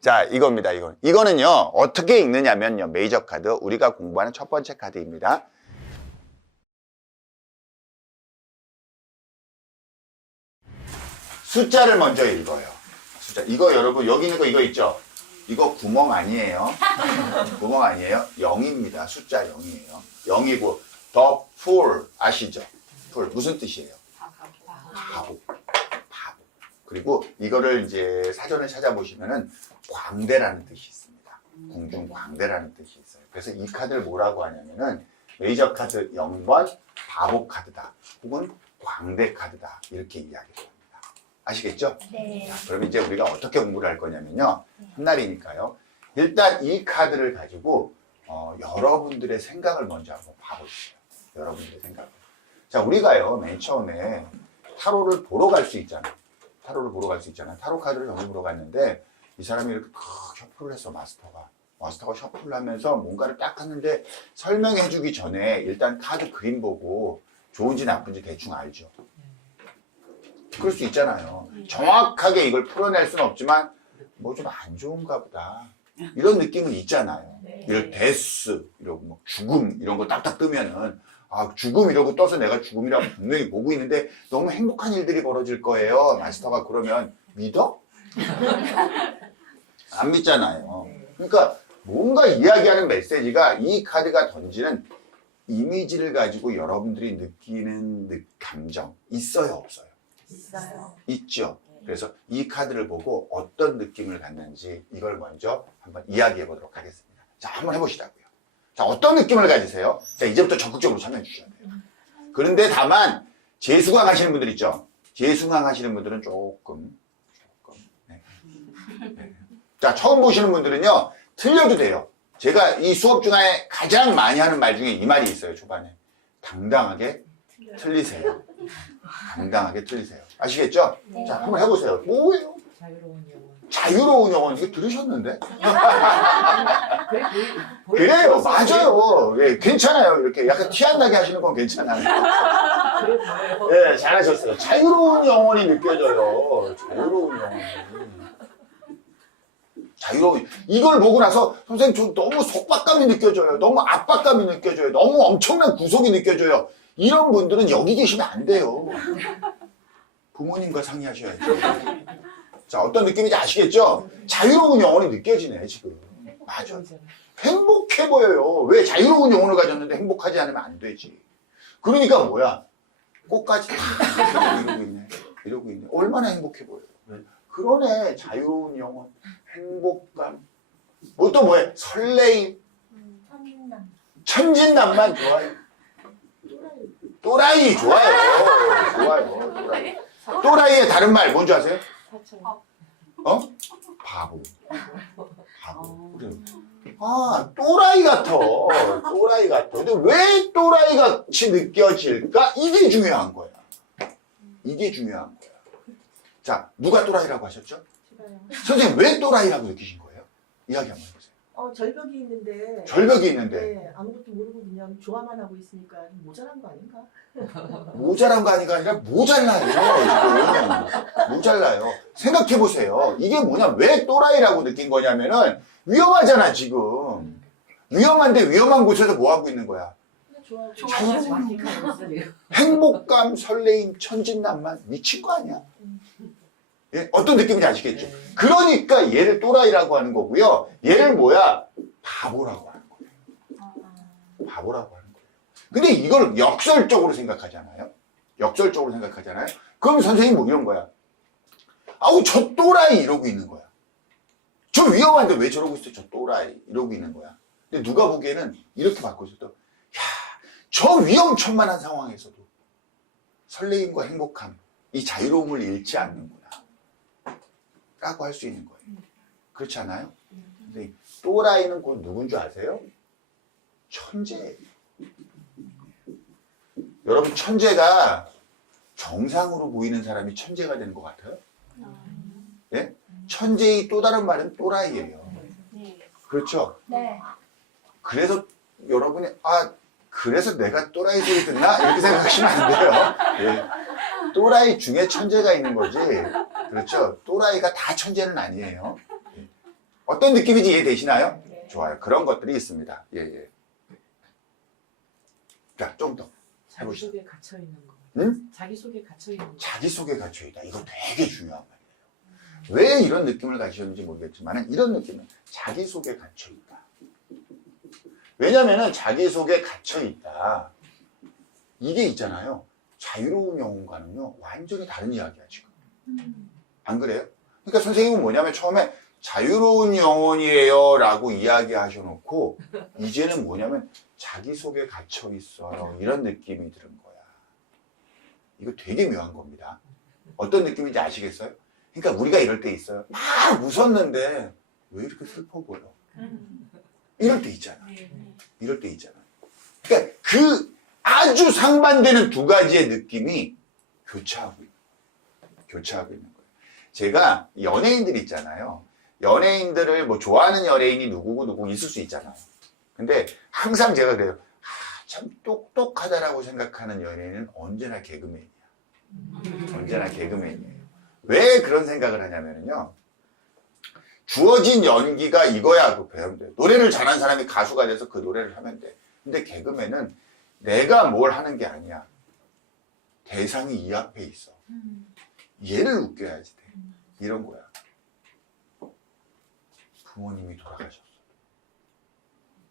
자, 이겁니다. 이거는요, 어떻게 읽느냐면요, 메이저 카드, 우리가 공부하는 첫 번째 카드입니다. 숫자를 먼저 읽어요. 숫자. 이거 여러분, 여기 있는 거 이거 있죠? 이거 구멍 아니에요. 구멍 아니에요. 0입니다. 숫자 0이에요. 0이고, the fool 아시죠? fool 무슨 뜻이에요? 바보. 바보. 그리고 이거를 이제 사전을 찾아보시면은 광대라는 뜻이 있습니다. 궁중광대라는 뜻이 있어요. 그래서 이 카드를 뭐라고 하냐면은 메이저 카드 0번 바보 카드다. 혹은 광대 카드다. 이렇게 이야기를 합니다. 아시겠죠? 네. 자, 그럼 이제 우리가 어떻게 공부를 할 거냐면요. 한날이니까요. 일단 이 카드를 가지고 여러분들의 생각을 먼저 한번 봐보세요. 여러분들의 생각을. 자, 우리가요. 맨 처음에 타로를 보러 갈 수 있잖아요. 타로를 보러 갈 수 있잖아요. 타로 카드를 여기 보러 갔는데 이 사람이 이렇게 셔플을 했어, 마스터가 셔플을 하면서 뭔가를 딱 하는데 설명해 주기 전에 일단 카드 그림 보고 좋은지 나쁜지 대충 알죠. 그럴 수 있잖아요. 정확하게 이걸 풀어낼 수는 없지만 뭐 좀 안 좋은가 보다. 이런 느낌은 있잖아요. 이럴 데스, 이러고 뭐 죽음 이런 거 딱딱 뜨면은 아, 죽음 이러고 떠서 내가 죽음이라고 분명히 보고 있는데 너무 행복한 일들이 벌어질 거예요. 마스터가 그러면 믿어? 안 믿잖아요. 그러니까 뭔가 이야기하는 메시지가 이 카드가 던지는 이미지를 가지고 여러분들이 느끼는 감정 있어요, 없어요? 있어요. 있죠. 그래서 이 카드를 보고 어떤 느낌을 갖는지 이걸 먼저 한번 이야기해 보도록 하겠습니다. 자, 한번 해보시라고요. 자, 어떤 느낌을 가지세요? 자, 이제부터 적극적으로 참여해 주셔야 돼요. 그런데 다만 재수강 하시는 분들 있죠? 재수강 하시는 분들은 조금 네. 자, 처음 보시는 분들은요, 틀려도 돼요. 제가 이 수업 중에 가장 많이 하는 말 중에 이 말이 있어요, 초반에. 당당하게 틀리세요. 당당하게 틀리세요. 아시겠죠? 네. 자, 한번 해보세요. 뭐예요? 자유로운 영혼. 자유로운 영혼, 이거 들으셨는데? 그래요, 맞아요. 예, 괜찮아요. 이렇게 약간 티 안 나게 하시는 건 괜찮아요. 예, 잘하셨어요. 자유로운 영혼이 느껴져요. 자유로운 영혼이. 자유로운, 이걸 보고 나서 선생님 저 너무 속박감이 느껴져요. 너무 압박감이 느껴져요. 너무 엄청난 구속이 느껴져요. 이런 분들은 여기 계시면 안 돼요. 부모님과 상의하셔야죠. 자, 어떤 느낌인지 아시겠죠? 자유로운 영혼이 느껴지네, 지금. 맞아. 행복해 보여요. 왜 자유로운 영혼을 가졌는데 행복하지 않으면 안 되지. 그러니까 뭐야? 꽃까지 다 이러고 있네. 이러고 있네. 얼마나 행복해 보여요. 그러네. 자유로운 영혼, 행복감. 뭐 또 뭐예요? 설레임, 천진남. 천진난만 좋아요. 또라이 좋아요. 좋아요. 또라이. 또라이의 다른 말 뭔지 아세요? 어? 바보. 바보. 그래요. 아, 또라이 같아. 또라이 같아. 근데 왜 또라이 같이 느껴질까? 이게 중요한 거야. 이게 중요한 거야. 자, 누가 또라이라고 하셨죠? 제가요. 선생님, 왜 또라이라고 느끼신 거예요? 이야기 한번 해보세요. 절벽이 있는데. 절벽이 있는데. 네, 아무것도 모르고 그냥 좋아만 하고 있으니까 모자란 거 아닌가? 모자란 거 아니라 모자라요, 지금. 모자라요. 생각해보세요. 이게 뭐냐, 왜 또라이라고 느낀 거냐면은, 위험하잖아, 지금. 위험한데 위험한 곳에서 뭐 하고 있는 거야? 그냥 자유로운 행복감, 설레임, 천진난만 미친 거 아니야? 예? 어떤 느낌인지 아시겠죠? 그러니까 얘를 또라이라고 하는 거고요. 얘를 뭐야? 바보라고 하는 거예요. 바보라고 하는 거예요. 근데 이걸 역설적으로 생각하잖아요. 역설적으로 생각하잖아요. 그럼 선생님 뭐 이런 거야. 아우, 저 또라이 이러고 있는 거야. 저 위험한데 왜 저러고 있어? 저 또라이 이러고 있는 거야. 근데 누가 보기에는 이렇게 바꿔 있어도, 야, 저 위험천만한 상황에서도 설레임과 행복함, 이 자유로움을 잃지 않는구나 라고 할 수 있는 거예요. 그렇지 않아요? 근데 또라이는 곧 누군 줄 아세요? 천재예요. 여러분, 천재가 정상으로 보이는 사람이 천재가 되는 것 같아요? 예? 천재의 또 다른 말은 또라이예요. 그렇죠? 네. 그래서 여러분이 그래서 내가 또라이 소리 듣나? 이렇게 생각하시면 안 돼요. 예. 또라이 중에 천재가 있는 거지. 그렇죠? 또라이가 다 천재는 아니에요. 예. 어떤 느낌인지 이해되시나요? 네. 좋아요. 그런 것들이 있습니다. 예, 예. 자, 좀 더. 자기 해보시죠. 속에 갇혀 있는 거. 응? 자기 속에 갇혀 있는 거. 자기 속에 갇혀있다. 이거 되게 중요한 말이에요. 왜 이런 느낌을 가지셨는지 모르겠지만 이런 느낌은 자기 속에 갇혀있다. 왜냐면은 자기 속에 갇혀있다. 이게 있잖아요. 자유로운 영혼과는요. 완전히 다른 이야기야 지금. 안 그래요? 그러니까 선생님은 뭐냐면 처음에 자유로운 영혼이에요 라고 이야기하셔놓고 이제는 뭐냐면 자기 속에 갇혀있어요. 이런 느낌이 드는 거야. 이거 되게 묘한 겁니다. 어떤 느낌인지 아시겠어요? 그러니까 우리가 이럴 때 있어요. 막 웃었는데 왜 이렇게 슬퍼 보여? 이럴 때 있잖아. 이럴 때 있잖아. 그러니까 그 아주 상반되는 두 가지의 느낌이 교차하고 있는 거예요. 제가 연예인들 있잖아요. 연예인들을 뭐 좋아하는 연예인이 누구고 있을 수 있잖아요. 근데 항상 제가 그래요. 참 똑똑하다라고 생각하는 연예인은 언제나 개그맨이야. 언제나 개그맨이에요. 왜 그런 생각을 하냐면요. 주어진 연기가 이거야 하고 배우면 돼. 노래를 잘하는 사람이 가수가 돼서 그 노래를 하면 돼. 근데 개그맨은 내가 뭘 하는 게 아니야. 대상이 이 앞에 있어. 얘를 웃겨야지 돼. 이런 거야. 부모님이 돌아가셨어.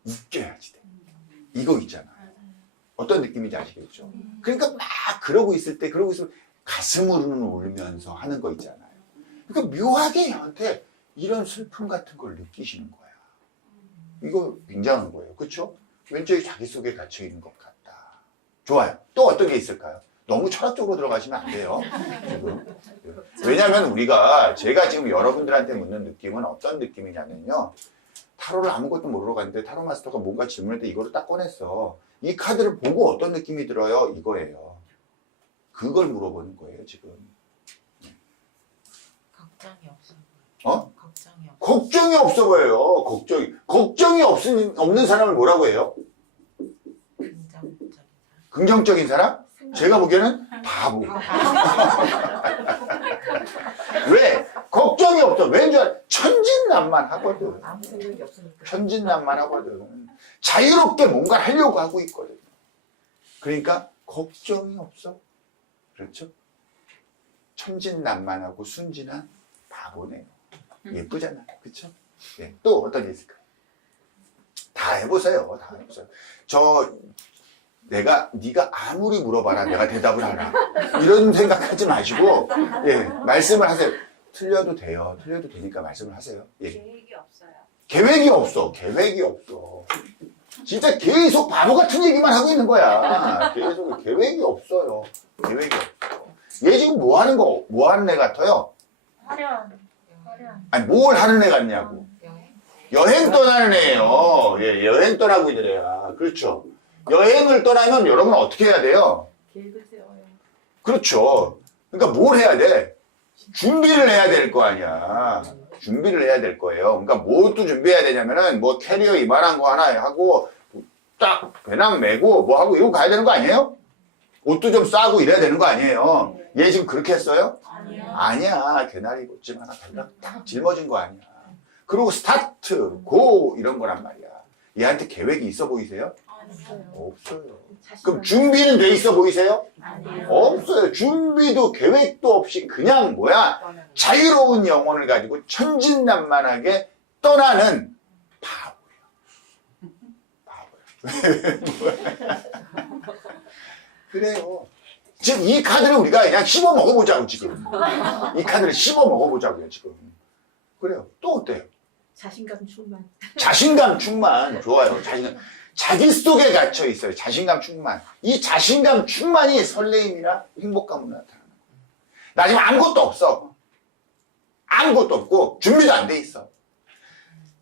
웃겨야지 돼. 이거 있잖아요. 어떤 느낌인지 아시겠죠? 그러니까 막 그러고 있을 때 가슴으로는 울면서 하는 거 있잖아요. 그러니까 묘하게 얘한테 이런 슬픔 같은 걸 느끼시는 거야. 이거 굉장한 거예요. 그렇죠? 왠지 자기 속에 갇혀 있는 것 같다. 좋아요. 또 어떤 게 있을까요? 너무 철학적으로 들어가시면 안 돼요. 지금. 왜냐하면 제가 지금 여러분들한테 묻는 느낌은 어떤 느낌이냐면요. 타로를 아무것도 모르러 갔는데 타로 마스터가 뭔가 질문할 때 이거를 딱 꺼냈어. 이 카드를 보고 어떤 느낌이 들어요? 이거예요. 그걸 물어보는 거예요, 지금. 걱정이 없어 어? 걱정이 없어. 걱정이 없어 보여요. 걱정이 없는 사람을 뭐라고 해요? 긍정적인 긍정적인 사람? 제가 보기에는 바보. 왜? 걱정이 없어. 왠지 천진난만하거든. 아무 생각이 없으니까. 천진난만하거든. 자유롭게 뭔가 하려고 하고 있거든. 그러니까 걱정이 없어. 그렇죠? 천진난만하고 순진한 바보네요. 예쁘잖아요. 그렇죠? 네. 또 어떤 게 있을까요? 다 해보세요. 다 해보세요. 네가 아무리 물어봐라 내가 대답을 하라. 이런 생각하지 마시고 예, 말씀을 하세요. 틀려도 돼요. 틀려도 되니까 말씀을 하세요. 예. 계획이 없어요. 계획이 없어. 계획이 없어. 진짜 계속 바보 같은 얘기만 하고 있는 거야. 계속 계획이 없어요. 계획이 없어. 얘 지금 뭐 하는 애 같아요? 화려한 아니, 뭘 하는 애 같냐고. 여행 떠나는 애예요. 예, 여행 떠나고 있는 애야. 그렇죠. 여행을 떠나면 여러분 어떻게 해야 돼요? 계획을 세워요. 그렇죠. 그러니까 뭘 해야 돼? 준비를 해야 될 거 아니야. 준비를 해야 될 거예요. 그러니까 뭐도 준비해야 되냐면은 뭐 캐리어 이만한 거 하나 하고 딱 배낭 메고 뭐 하고 이러고 가야 되는 거 아니에요? 옷도 좀 싸고 이래야 되는 거 아니에요? 얘 지금 그렇게 했어요? 아니요. 아니야. 개나리 꽃집 하나 달랑 딱 짊어진 거 아니야. 그리고 스타트, 고 이런 거란 말이야. 얘한테 계획이 있어 보이세요? 없어요. 없어요. 자신감. 그럼 준비는 돼 있어 보이세요? 아니요. 없어요. 준비도 계획도 없이 그냥 뭐야? 자유로운 영혼을 가지고 천진난만하게 떠나는 바보예요. 그래요. 지금 이 카드를 우리가 그냥 씹어 먹어보자고 지금. 이 카드를 씹어 먹어보자고요 지금. 그래요. 또 어때요? 자신감 충만. 자신감 충만. 좋아요. 자기 속에 갇혀 있어요. 자신감 충만. 이 자신감 충만이 설레임이나 행복감으로 나타나는 거예요. 나 지금 아무것도 없어. 아무것도 없고 준비도 안 돼 있어.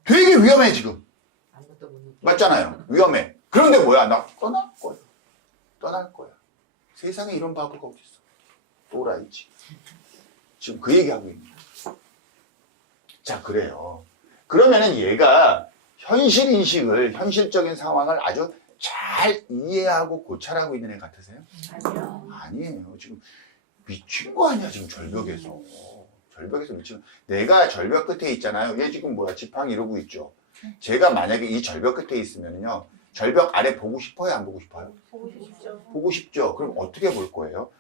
되게 위험해 지금. 아무것도 못 느끼고. 맞잖아요. 위험해. 그런데 뭐야? 나 떠날 거야. 떠날 거야. 세상에 이런 바보가 어디 있어? 또라이지. 지금 그 얘기하고 있는 거야. 자, 그래요. 그러면은 얘가 현실적인 상황을 아주 잘 이해하고 고찰하고 있는 애 같으세요? 아니요. 아니에요. 지금 미친 거 아니야, 지금 절벽에서. 절벽에서 미치는 내가 절벽 끝에 있잖아요. 얘 지금 뭐야 지팡이 이러고 있죠. 제가 만약에 이 절벽 끝에 있으면요 절벽 아래 보고 싶어요 안 보고 싶어요? 보고 싶죠. 보고 싶죠. 그럼 어떻게 볼 거예요?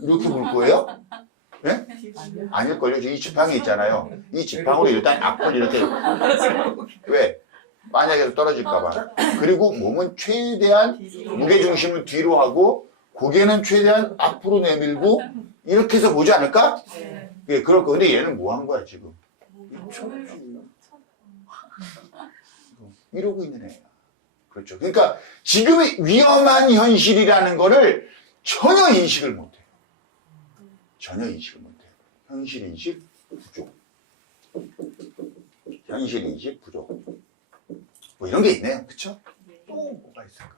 이렇게 볼 거예요? 예? 아닐걸요. 이 지팡이 있잖아요. 이 지팡이로 일단 앞을 이렇게 왜? 만약에 떨어질까봐. 그리고 몸은 최대한 무게중심을 뒤로 하고 고개는 최대한 앞으로 내밀고 이렇게 해서 보지 않을까? 네. 예, 그럴 거. 근데 얘는 뭐 한 거야 지금? 이러고 있는 애야. 그렇죠. 그러니까 지금의 위험한 현실이라는 거를 전혀 인식을 못해요. 전혀 인식을 못해요. 현실 인식 부족. 현실 인식 부족. 뭐 이런 게 있네요. 그쵸? 또 뭐가 있을까요?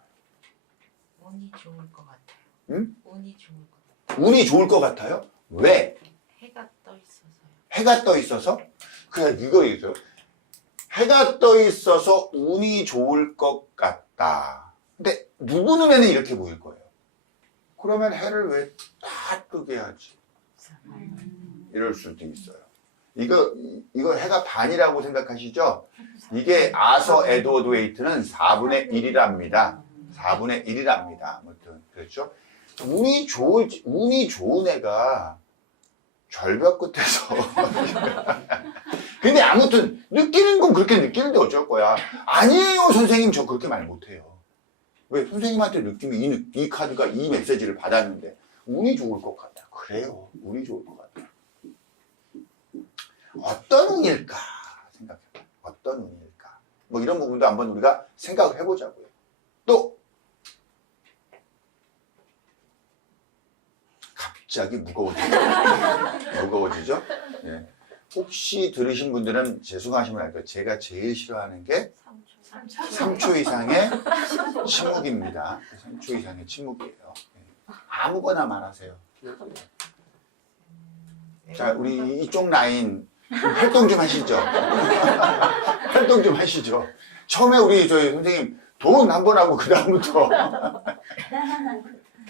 운이 좋을 것 같아요. 응? 운이 좋을 것 같아요. 운이 좋을 것 같아요? 왜? 해가 떠 있어서요. 해가 떠 있어서? 그래, 이거 있어요. 해가 떠 있어서 운이 좋을 것 같다. 근데 누구 눈에는 이렇게 보일 거예요. 그러면 해를 왜 다 뜨게 하지? 이럴 수도 있어요. 이거 해가 반이라고 생각하시죠? 이게 아서 에드워드 웨이트는 4분의 1이랍니다. 4분의 1이랍니다. 아무튼, 그렇죠? 운이 좋은 애가 절벽 끝에서. 근데 아무튼, 느끼는 건 그렇게 느끼는데 어쩔 거야. 아니에요, 선생님. 저 그렇게 말 못해요. 왜? 선생님한테 느낌이 이 카드가 이 메시지를 받았는데, 운이 좋을 것 같다. 그래요. 운이 좋을 것 같다. 어떤 운일까? 생각해봐. 어떤 운일까? 뭐 이런 부분도 한번 우리가 생각을 해보자고요. 또, 갑자기 무거워지죠. 무거워지죠? 예. 혹시 들으신 분들은 죄송하시면 알 거예요. 제가 제일 싫어하는 게 3초 이상의 침묵입니다. 3초 이상의 침묵이에요. 예. 아무거나 말하세요. 자, 우리 이쪽 라인 활동 좀 하시죠. 활동 좀 하시죠. 처음에 우리 저희 선생님 돈 한 번 하고 그 다음부터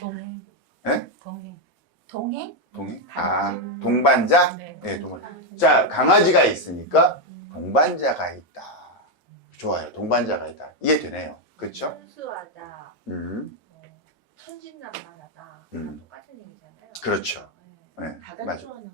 동행. 예? 동행. 동행? 동행? 아, 동반자? 네. 네, 동반. 자, 강아지가 있으니까 동반자가 있다. 좋아요. 동반자가 있다. 이해되네요. 그렇죠? 순수하다. 천진난만하다. 음. 똑같은 얘기잖아요. 그렇죠. 네, 바다를 맞아. 좋아하나 봐요.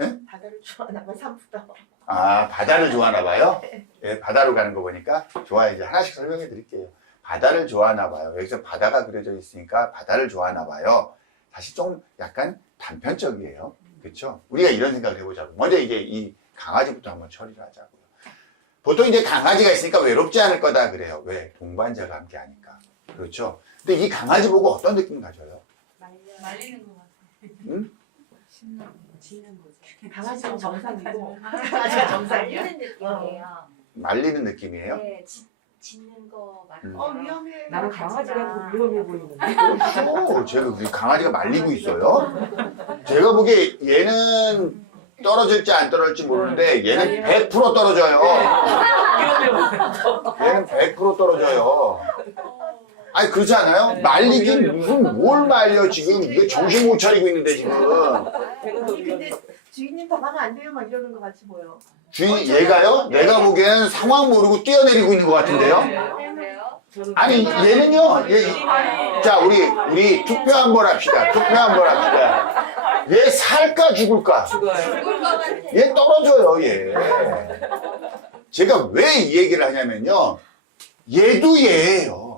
예? 바다를 좋아하나 봐, 산보다. 아, 바다를 좋아하나 봐요? 예, 바다로 가는 거 보니까 좋아요. 이제 하나씩 설명해 드릴게요. 바다를 좋아하나 봐요. 여기서 바다가 그려져 있으니까 바다를 좋아하나 봐요. 사실 좀 약간 단편적이에요. 그렇죠? 우리가 이런 생각을 해보자고. 먼저 이게 이 강아지부터 한번 처리를 하자고요. 보통 이제 강아지가 있으니까 외롭지 않을 거다 그래요. 왜? 동반자가 함께 하니까. 그렇죠? 근데 이 강아지 보고 어떤 느낌 가져요? 말리는 것 같아요. 응? 신나는 지는 거죠. 강아지는 정상이고, 강아지가 강아지가 정상이야. 말리는 느낌이에요. 말리는 느낌이에요? 네, 짖는 거 말고. 위험해. 나는 강아지가 더 위험해 보이는데. 제가 우리 강아지가 말리고 있어요. 제가 보기에 얘는 떨어질지 안 떨어질지 모르는데 얘는 100% 떨어져요. 위험해 보여. 얘는 100% 떨어져요. 아니 그렇지 않아요? 말리긴 무슨 뭘 말려 지금. 이게 정신 못 차리고 있는데 지금. 아니, 근데 주인님 더 가면 안 돼요? 막 이러는 것 같이 보여. 주인 얘가요? 내가 보기에는 상황 모르고 뛰어내리고 있는 것 같은데요? 그래요? 아니 얘는요. 자 우리 투표 한번 합시다. 투표 한번 합시다. 얘 살까 죽을까? 죽어요. 죽을 것 같아. 얘 떨어져요 얘. 제가 왜 이 얘기를 하냐면요. 얘도 얘예요.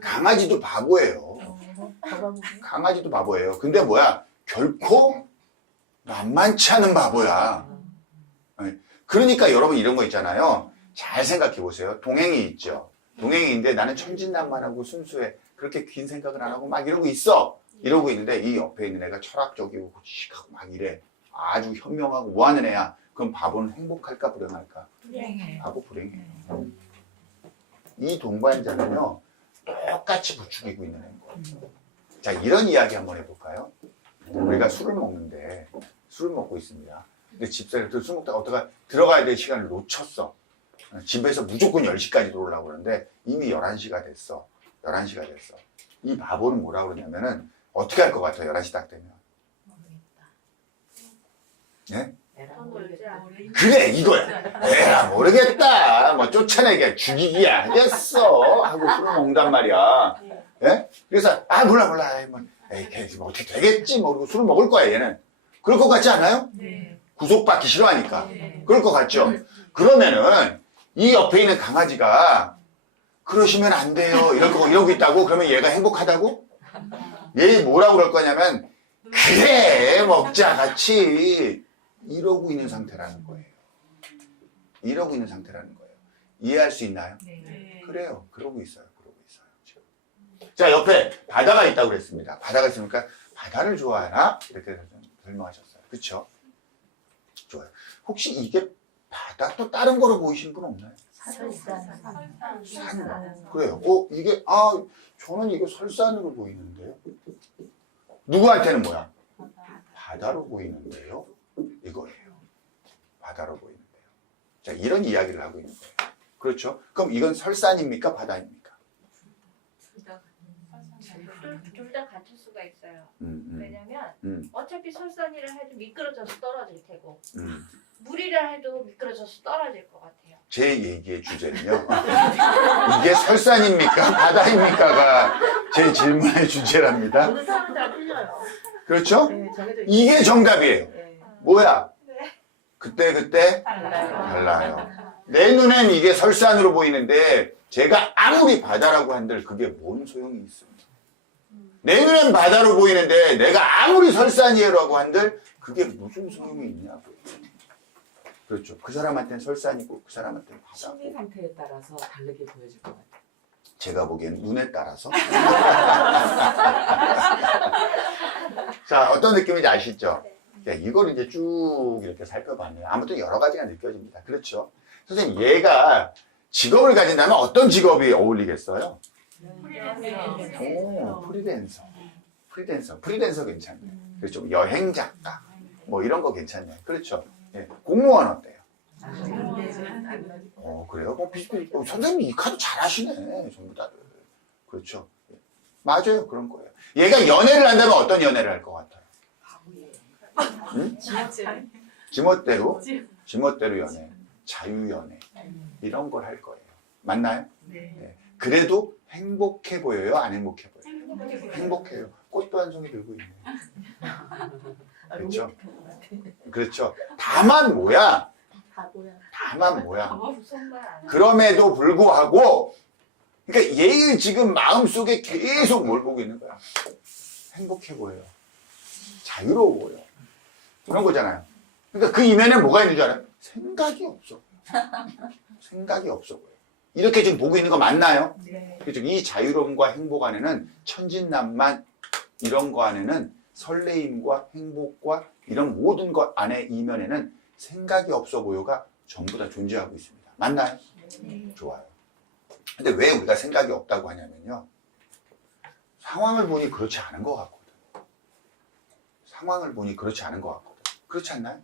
강아지도 바보예요. 강아지도 바보예요. 근데 뭐야? 결코 만만치 않은 바보야. 그러니까 여러분 이런 거 있잖아요. 잘 생각해 보세요. 동행이 있죠. 동행인데 나는 천진난만하고 순수해. 그렇게 긴 생각을 안 하고 막 이러고 있어. 이러고 있는데 이 옆에 있는 애가 철학적이고 고치식하고 막 이래. 아주 현명하고 뭐 하는 애야. 그럼 바보는 행복할까 불행할까? 불행해. 바보 불행해. 이 동반자는요. 똑같이 부추기고 있는 애인 거예요. 자, 이런 이야기 한번 해볼까요? 우리가 술을 먹는데 술을 먹고 있습니다. 근데 집사람들 술 먹다가 어떡하 들어가야 될 시간을 놓쳤어. 집에서 무조건 10시까지 들어오려고 그러는데 이미 11시가 됐어. 11시가 됐어. 이 바보는 뭐라고 그러냐면은 어떻게 할 것 같아요? 11시 딱 되면. 모르겠다. 네? 에라 돈 모르겠다. 놀자. 그래 이거야. 에라 모르겠다. 뭐 쫓아내게 죽이기 하겠어 하고 술 먹는단 말이야. 예? 그래서 몰라. 에이, 뭐, 에이 걔 뭐 어떻게 되겠지 모르고 술을 먹을 거야 얘는. 그럴 것 같지 않아요? 네. 구속받기 싫어하니까. 네. 그럴 것 같죠? 그러면은 이 옆에 있는 강아지가 그러시면 안 돼요 이러고 있다고 그러면 얘가 행복하다고? 얘 뭐라고 그럴 거냐면 그래 먹자 같이 이러고 있는 상태라는 거예요. 이러고 있는 상태라는 거예요. 이해할 수 있나요? 네. 그래요. 그러고 있어요. 지금. 자 옆에 바다가 있다고 그랬습니다. 바다가 있으니까 바다를 좋아하나? 이렇게 설명하셨어요. 그렇죠? 좋아요. 혹시 이게 바다 또 다른 거로 보이신 분 없나요? 산. 그래요. 이게 저는 이게 설산으로 보이는데요. 누구한테는 뭐야? 바다로 보이는데요. 이거예요. 바다로 보이는데요. 자, 이런 이야기를 하고 있는 거예요. 그렇죠? 그럼 이건 설산입니까? 바다입니까? 둘 다 같을 수가 있어요. 음. 왜냐면 어차피 설산이라 해도 미끄러져서 떨어질 테고 음. 물이라 해도 미끄러져서 떨어질 것 같아요. 제 얘기의 주제는요. 이게 설산입니까? 바다입니까가 제 질문의 주제랍니다. 모든 사람은 다 틀려요. 그렇죠? 네, 정해져 있어요. 이게 정답이에요. 네. 뭐야? 네. 그때 달라요. 내 눈엔 이게 설산으로 보이는데 제가 아무리 바다라고 한들 그게 뭔 소용이 있습니까? 내 눈엔 바다로 보이는데 내가 아무리 설산이라고 한들 그게 무슨 소용이 있냐고요. 그렇죠. 그 사람한테는 설산이고 그 사람한테는 바다고. 심리 상태에 따라서 다르게 보여질 것 같아요. 제가 보기엔 눈에 따라서. 자, 어떤 느낌인지 아시죠? 이걸 이제 쭉 이렇게 살펴봤네요. 아무튼 여러 가지가 느껴집니다. 그렇죠. 선생님, 얘가 직업을 가진다면 어떤 직업이 어울리겠어요? 프리랜서 괜찮네요. 그렇죠. 여행 작가, 뭐 이런 거 괜찮네요. 그렇죠. 예. 공무원 어때요? 그래요? 비슷해. 선생님 이 카드 잘하시네. 전부 다들. 그렇죠. 예. 맞아요. 그런 거예요. 얘가 연애를 한다면 어떤 연애를 할 것 같아요? 응? 지멋대로 연애, 자유연애 이런 걸 할 거예요. 맞나요? 네. 그래도 행복해 보여요? 안 행복해 보여요? 행복해요. 꽃도 한 송이 들고 있네요. 그렇죠? 그렇죠. 다만 뭐야? 무슨 말 안 해. 그럼에도 불구하고 그러니까 얘의 지금 마음속에 계속 뭘 보고 있는 거야? 행복해 보여요. 자유로워 보여. 그런 거잖아요. 그러니까 그 이면에 뭐가 있는 줄 알아요? 생각이 없어. 생각이 없어 보여. 이렇게 지금 보고 있는 거 맞나요? 네. 그렇죠. 이 자유로움과 행복 안에는 천진난만 이런 거 안에는 설레임과 행복과 이런 모든 것 안에 이면에는 생각이 없어 보여가 전부 다 존재하고 있습니다. 맞나요? 좋아요. 근데 왜 우리가 생각이 없다고 하냐면요. 상황을 보니 그렇지 않은 것 같거든. 그렇지 않나요?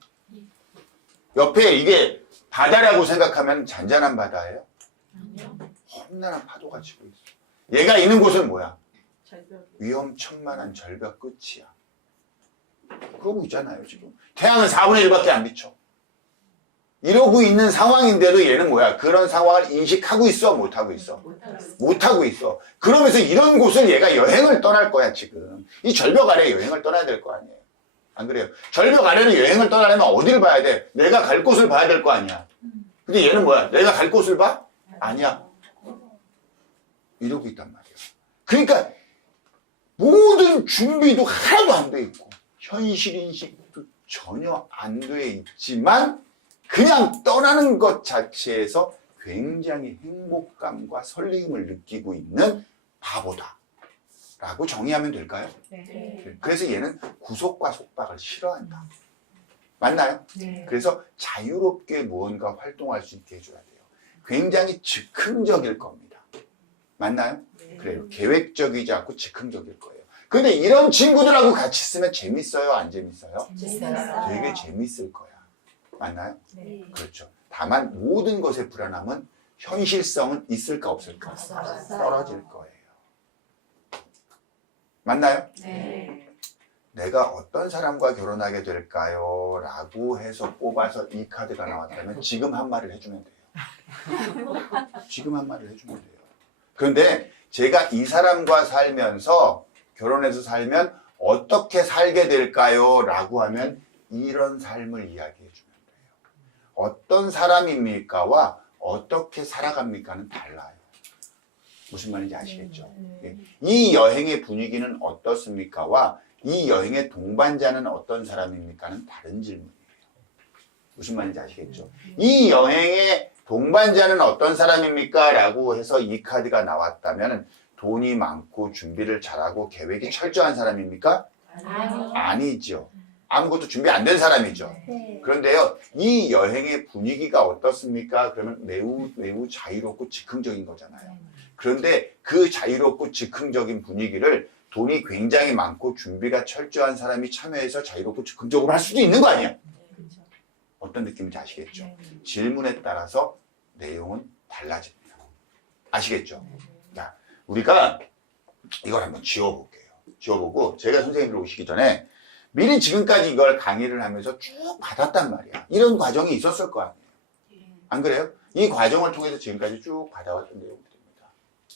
옆에 이게 바다라고 생각하면 잔잔한 바다예요? 험난한 파도가 치고 있어. 얘가 있는 곳은 뭐야? 위험천만한 절벽 끝이야. 그러고 있잖아요, 지금. 태양은 4분의 1밖에 안 비쳐. 이러고 있는 상황인데도 얘는 뭐야? 그런 상황을 인식하고 있어? 못하고 있어? 못하고 있어. 그러면서 이런 곳을 얘가 여행을 떠날 거야, 지금. 이 절벽 아래 여행을 떠나야 될 거 아니에요. 안 그래요? 절벽 아래는 여행을 떠나려면 어디를 봐야 돼? 내가 갈 곳을 봐야 될 거 아니야. 근데 얘는 뭐야? 내가 갈 곳을 봐? 아니야. 이러고 있단 말이야. 그러니까 모든 준비도 하나도 안 돼 있고 현실 인식도 전혀 안 돼 있지만 그냥 떠나는 것 자체에서 굉장히 행복감과 설레임을 느끼고 있는 바보다 라고 정의하면 될까요? 네. 그래서 얘는 구속과 속박을 싫어한다. 맞나요? 네. 그래서 자유롭게 무언가 활동할 수 있게 해줘야 돼요. 굉장히 즉흥적일 겁니다. 맞나요? 그래요. 계획적이지 않고 즉흥적일 거예요. 근데 이런 친구들하고 같이 있으면 재밌어요? 안 재밌어요? 되게 재밌을 거야. 맞나요? 네. 그렇죠. 다만 모든 것의 불안함은 현실성은 있을까 없을까? 떨어질 거예요. 맞나요? 네. 내가 어떤 사람과 결혼하게 될까요? 라고 해서 뽑아서 이 카드가 나왔다면 지금 한 말을 해주면 돼요. 지금 한 말을 해주면 돼요. 그런데 제가 이 사람과 살면서 결혼해서 살면 어떻게 살게 될까요? 라고 하면 이런 삶을 이야기해 주면 돼요. 어떤 사람입니까와 어떻게 살아갑니까는 달라요. 무슨 말인지 아시겠죠? 예. 이 여행의 분위기는 어떻습니까와 이 여행의 동반자는 어떤 사람입니까는 다른 질문이에요. 무슨 말인지 아시겠죠? 이 여행의 동반자는 어떤 사람입니까? 라고 해서 이 카드가 나왔다면 돈이 많고 준비를 잘하고 계획이 철저한 사람입니까? 아니죠. 아무것도 준비 안 된 사람이죠. 네. 그런데요, 이 여행의 분위기가 어떻습니까? 그러면 매우 자유롭고 즉흥적인 거잖아요. 그런데 그 자유롭고 즉흥적인 분위기를 돈이 굉장히 많고 준비가 철저한 사람이 참여해서 자유롭고 즉흥적으로 할 수도 있는 거 아니에요? 어떤 느낌인지 아시겠죠? 질문에 따라서 내용은 달라집니다. 아시겠죠? 자, 우리가 이걸 한번 지워볼게요. 지워보고 제가 선생님들 오시기 전에 미리 지금까지 이걸 강의를 하면서 쭉 받았단 말이야. 이런 과정이 있었을 거 아니에요. 안 그래요? 이 과정을 통해서 지금까지 쭉 받아왔던 내용들입니다.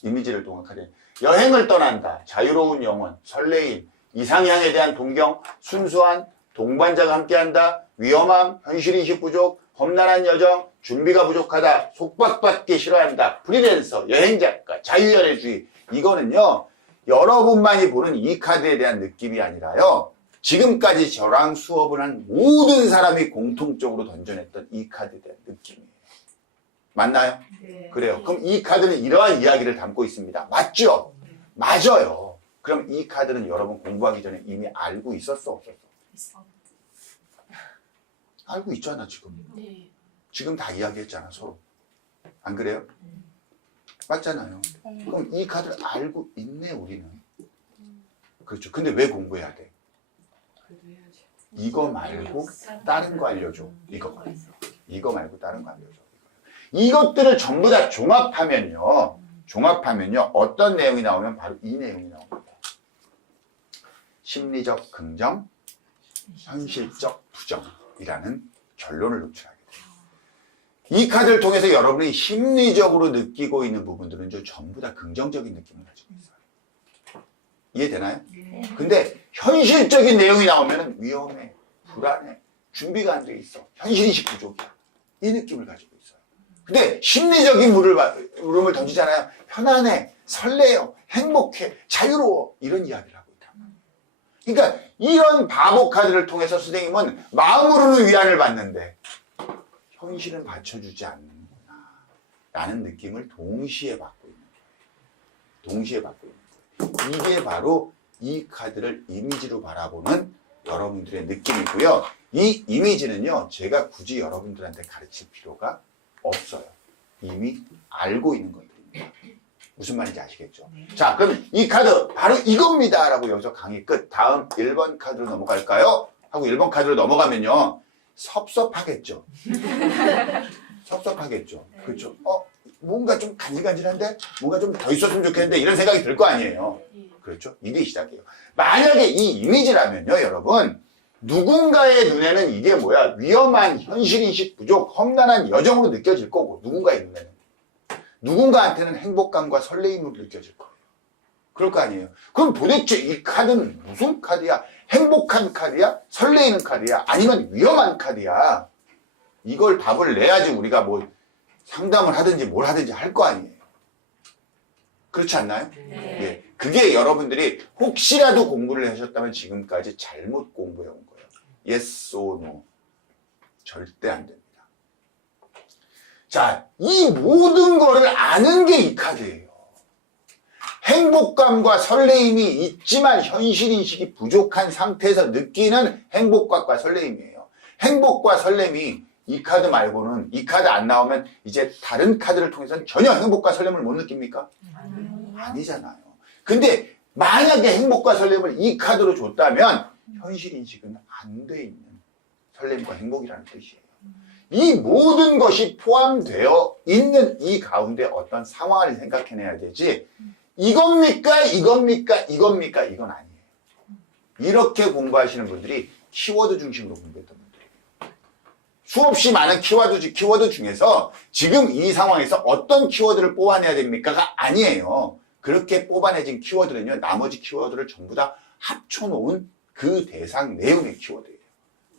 이미지를 동학하되 여행을 떠난다. 자유로운 영혼, 설레임, 이상향에 대한 동경, 순수한, 동반자가 함께한다. 위험함, 현실인식 부족, 험난한 여정, 준비가 부족하다. 속박받기 싫어한다. 프리랜서, 여행작가, 자유연애주의. 이거는요, 여러분만이 보는 이 카드에 대한 느낌이 아니라요. 지금까지 저랑 수업을 한 모든 사람이 공통적으로 던져냈던 이 카드에 대한 느낌이에요. 맞나요? 네. 그래요. 그럼 이 카드는 이러한 이야기를 담고 있습니다. 맞죠? 맞아요. 그럼 이 카드는 여러분 공부하기 전에 이미 알고 있었어, 없었어? 알고 있잖아, 지금. 지금 다 이야기했잖아, 서로. 안 그래요? 맞잖아요. 그럼 이 카드를 알고 있네, 우리는. 그렇죠. 근데 왜 공부해야 돼? 이거 말고 다른 거 알려줘. 이거 말고 다른 거 알려줘. 이것들을 전부 다 종합하면요. 어떤 내용이 나오면 바로 이 내용이 나옵니다. 심리적 긍정, 현실적 부정이라는 결론을 도출하게 돼요. 이 카드를 통해서 여러분이 심리적으로 느끼고 있는 부분들은 전부 다 긍정적인 느낌을 가지고 있어요. 이해되나요? 근데 현실적인 내용이 나오면 위험해, 불안해, 준비가 안 돼 있어, 현실인식 부족이야. 이 느낌을 가지고 있어요. 근데 심리적인 물음을 던지잖아요. 편안해, 설레요, 행복해, 자유로워. 이런 이야기를 하고 있단 말이에요. 그러니까 이런 바보 카드를 통해서 선생님은 마음으로는 위안을 받는데 현실은 받쳐주지 않는구나 라는 느낌을 동시에 받고 있는 거예요. 동시에 받고 있는 거예요. 이게 바로 이 카드를 이미지로 바라보는 여러분들의 느낌이고요. 이 이미지는요, 제가 굳이 여러분들한테 가르칠 필요가 없어요. 이미 알고 있는 것들입니다. 무슨 말인지 아시겠죠? 자, 그럼 이 카드 바로 이겁니다 라고 여기서 강의 끝. 다음 1번 카드로 넘어갈까요? 하고 1번 카드로 넘어가면요, 섭섭하겠죠? 섭섭하겠죠? 그렇죠? 뭔가 좀 간질간질한데? 뭔가 좀 더 있었으면 좋겠는데? 이런 생각이 들 거 아니에요? 그렇죠? 이게 시작이에요. 만약에 이 이미지라면요, 여러분, 누군가의 눈에는 이게 뭐야? 위험한 현실인식 부족, 험난한 여정으로 느껴질 거고, 누군가의 눈에는. 누군가한테는 행복감과 설레임으로 느껴질 거예요. 그럴 거 아니에요. 그럼 도대체 이 카드는 무슨 카드야? 행복한 카드야? 설레이는 카드야? 아니면 위험한 카드야? 이걸 답을 내야지 우리가 뭐 상담을 하든지 뭘 하든지 할 거 아니에요. 그렇지 않나요? 네. 예. 그게 여러분들이 혹시라도 공부를 하셨다면 지금까지 잘못 공부해 온 거예요. Yes or no. 절대 안 됩니다. 자, 이 모든 거를 아는 게 이 카드예요. 행복감과 설레임이 있지만 현실인식이 부족한 상태에서 느끼는 행복감과 설레임이에요. 행복과 설렘이 이 카드 말고는, 이 카드 안 나오면 이제 다른 카드를 통해서는 전혀 행복과 설렘을 못 느낍니까? 아니잖아요. 근데 만약에 행복과 설렘을 이 카드로 줬다면 현실인식은 안 돼 있는 설렘과 행복이라는 뜻이에요. 이 모든 것이 포함되어 있는 이 가운데 어떤 상황을 생각해내야 되지, 이겁니까? 이건 아니에요. 이렇게 공부하시는 분들이 키워드 중심으로 공부했던 분들이에요. 수없이 많은 키워드 중에서 지금 이 상황에서 어떤 키워드를 뽑아내야 됩니까가 아니에요. 그렇게 뽑아내진 키워드는요, 나머지 키워드를 전부 다 합쳐놓은 그 대상 내용의 키워드예요.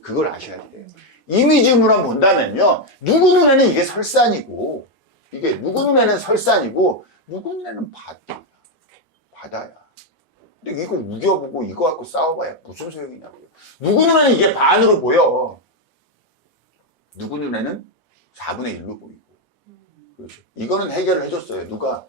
그걸 아셔야 돼요. 이미지문만 본다면요, 누구 눈에는 이게 설산이고, 이게 누구 눈에는 설산이고, 누구 눈에는 바다야. 근데 이거 우겨보고 이거 갖고 싸워봐야 무슨 소용이냐고요. 누구 눈에는 이게 반으로 보여. 누구 눈에는 4분의 1로 보이고. 그렇죠. 이거는 해결을 해줬어요. 누가?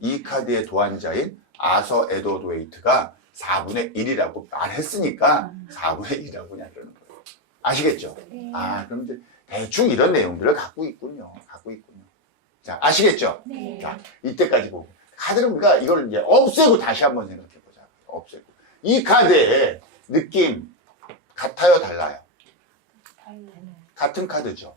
이 카드의 도안자인 아서 에드워드 웨이트가 4분의 1이라고 말했으니까 4분의 1이라고 그냥 그러는 거예요. 아시겠죠? 네. 아, 그럼 이제 대충 이런 내용들을 갖고 있군요. 자, 아시겠죠? 네. 자, 이때까지 보고. 카드는 우리가 이걸 이제 없애고 다시 한번 생각해보자. 없애고. 이 카드의 느낌 같아요, 달라요? 같은 카드죠.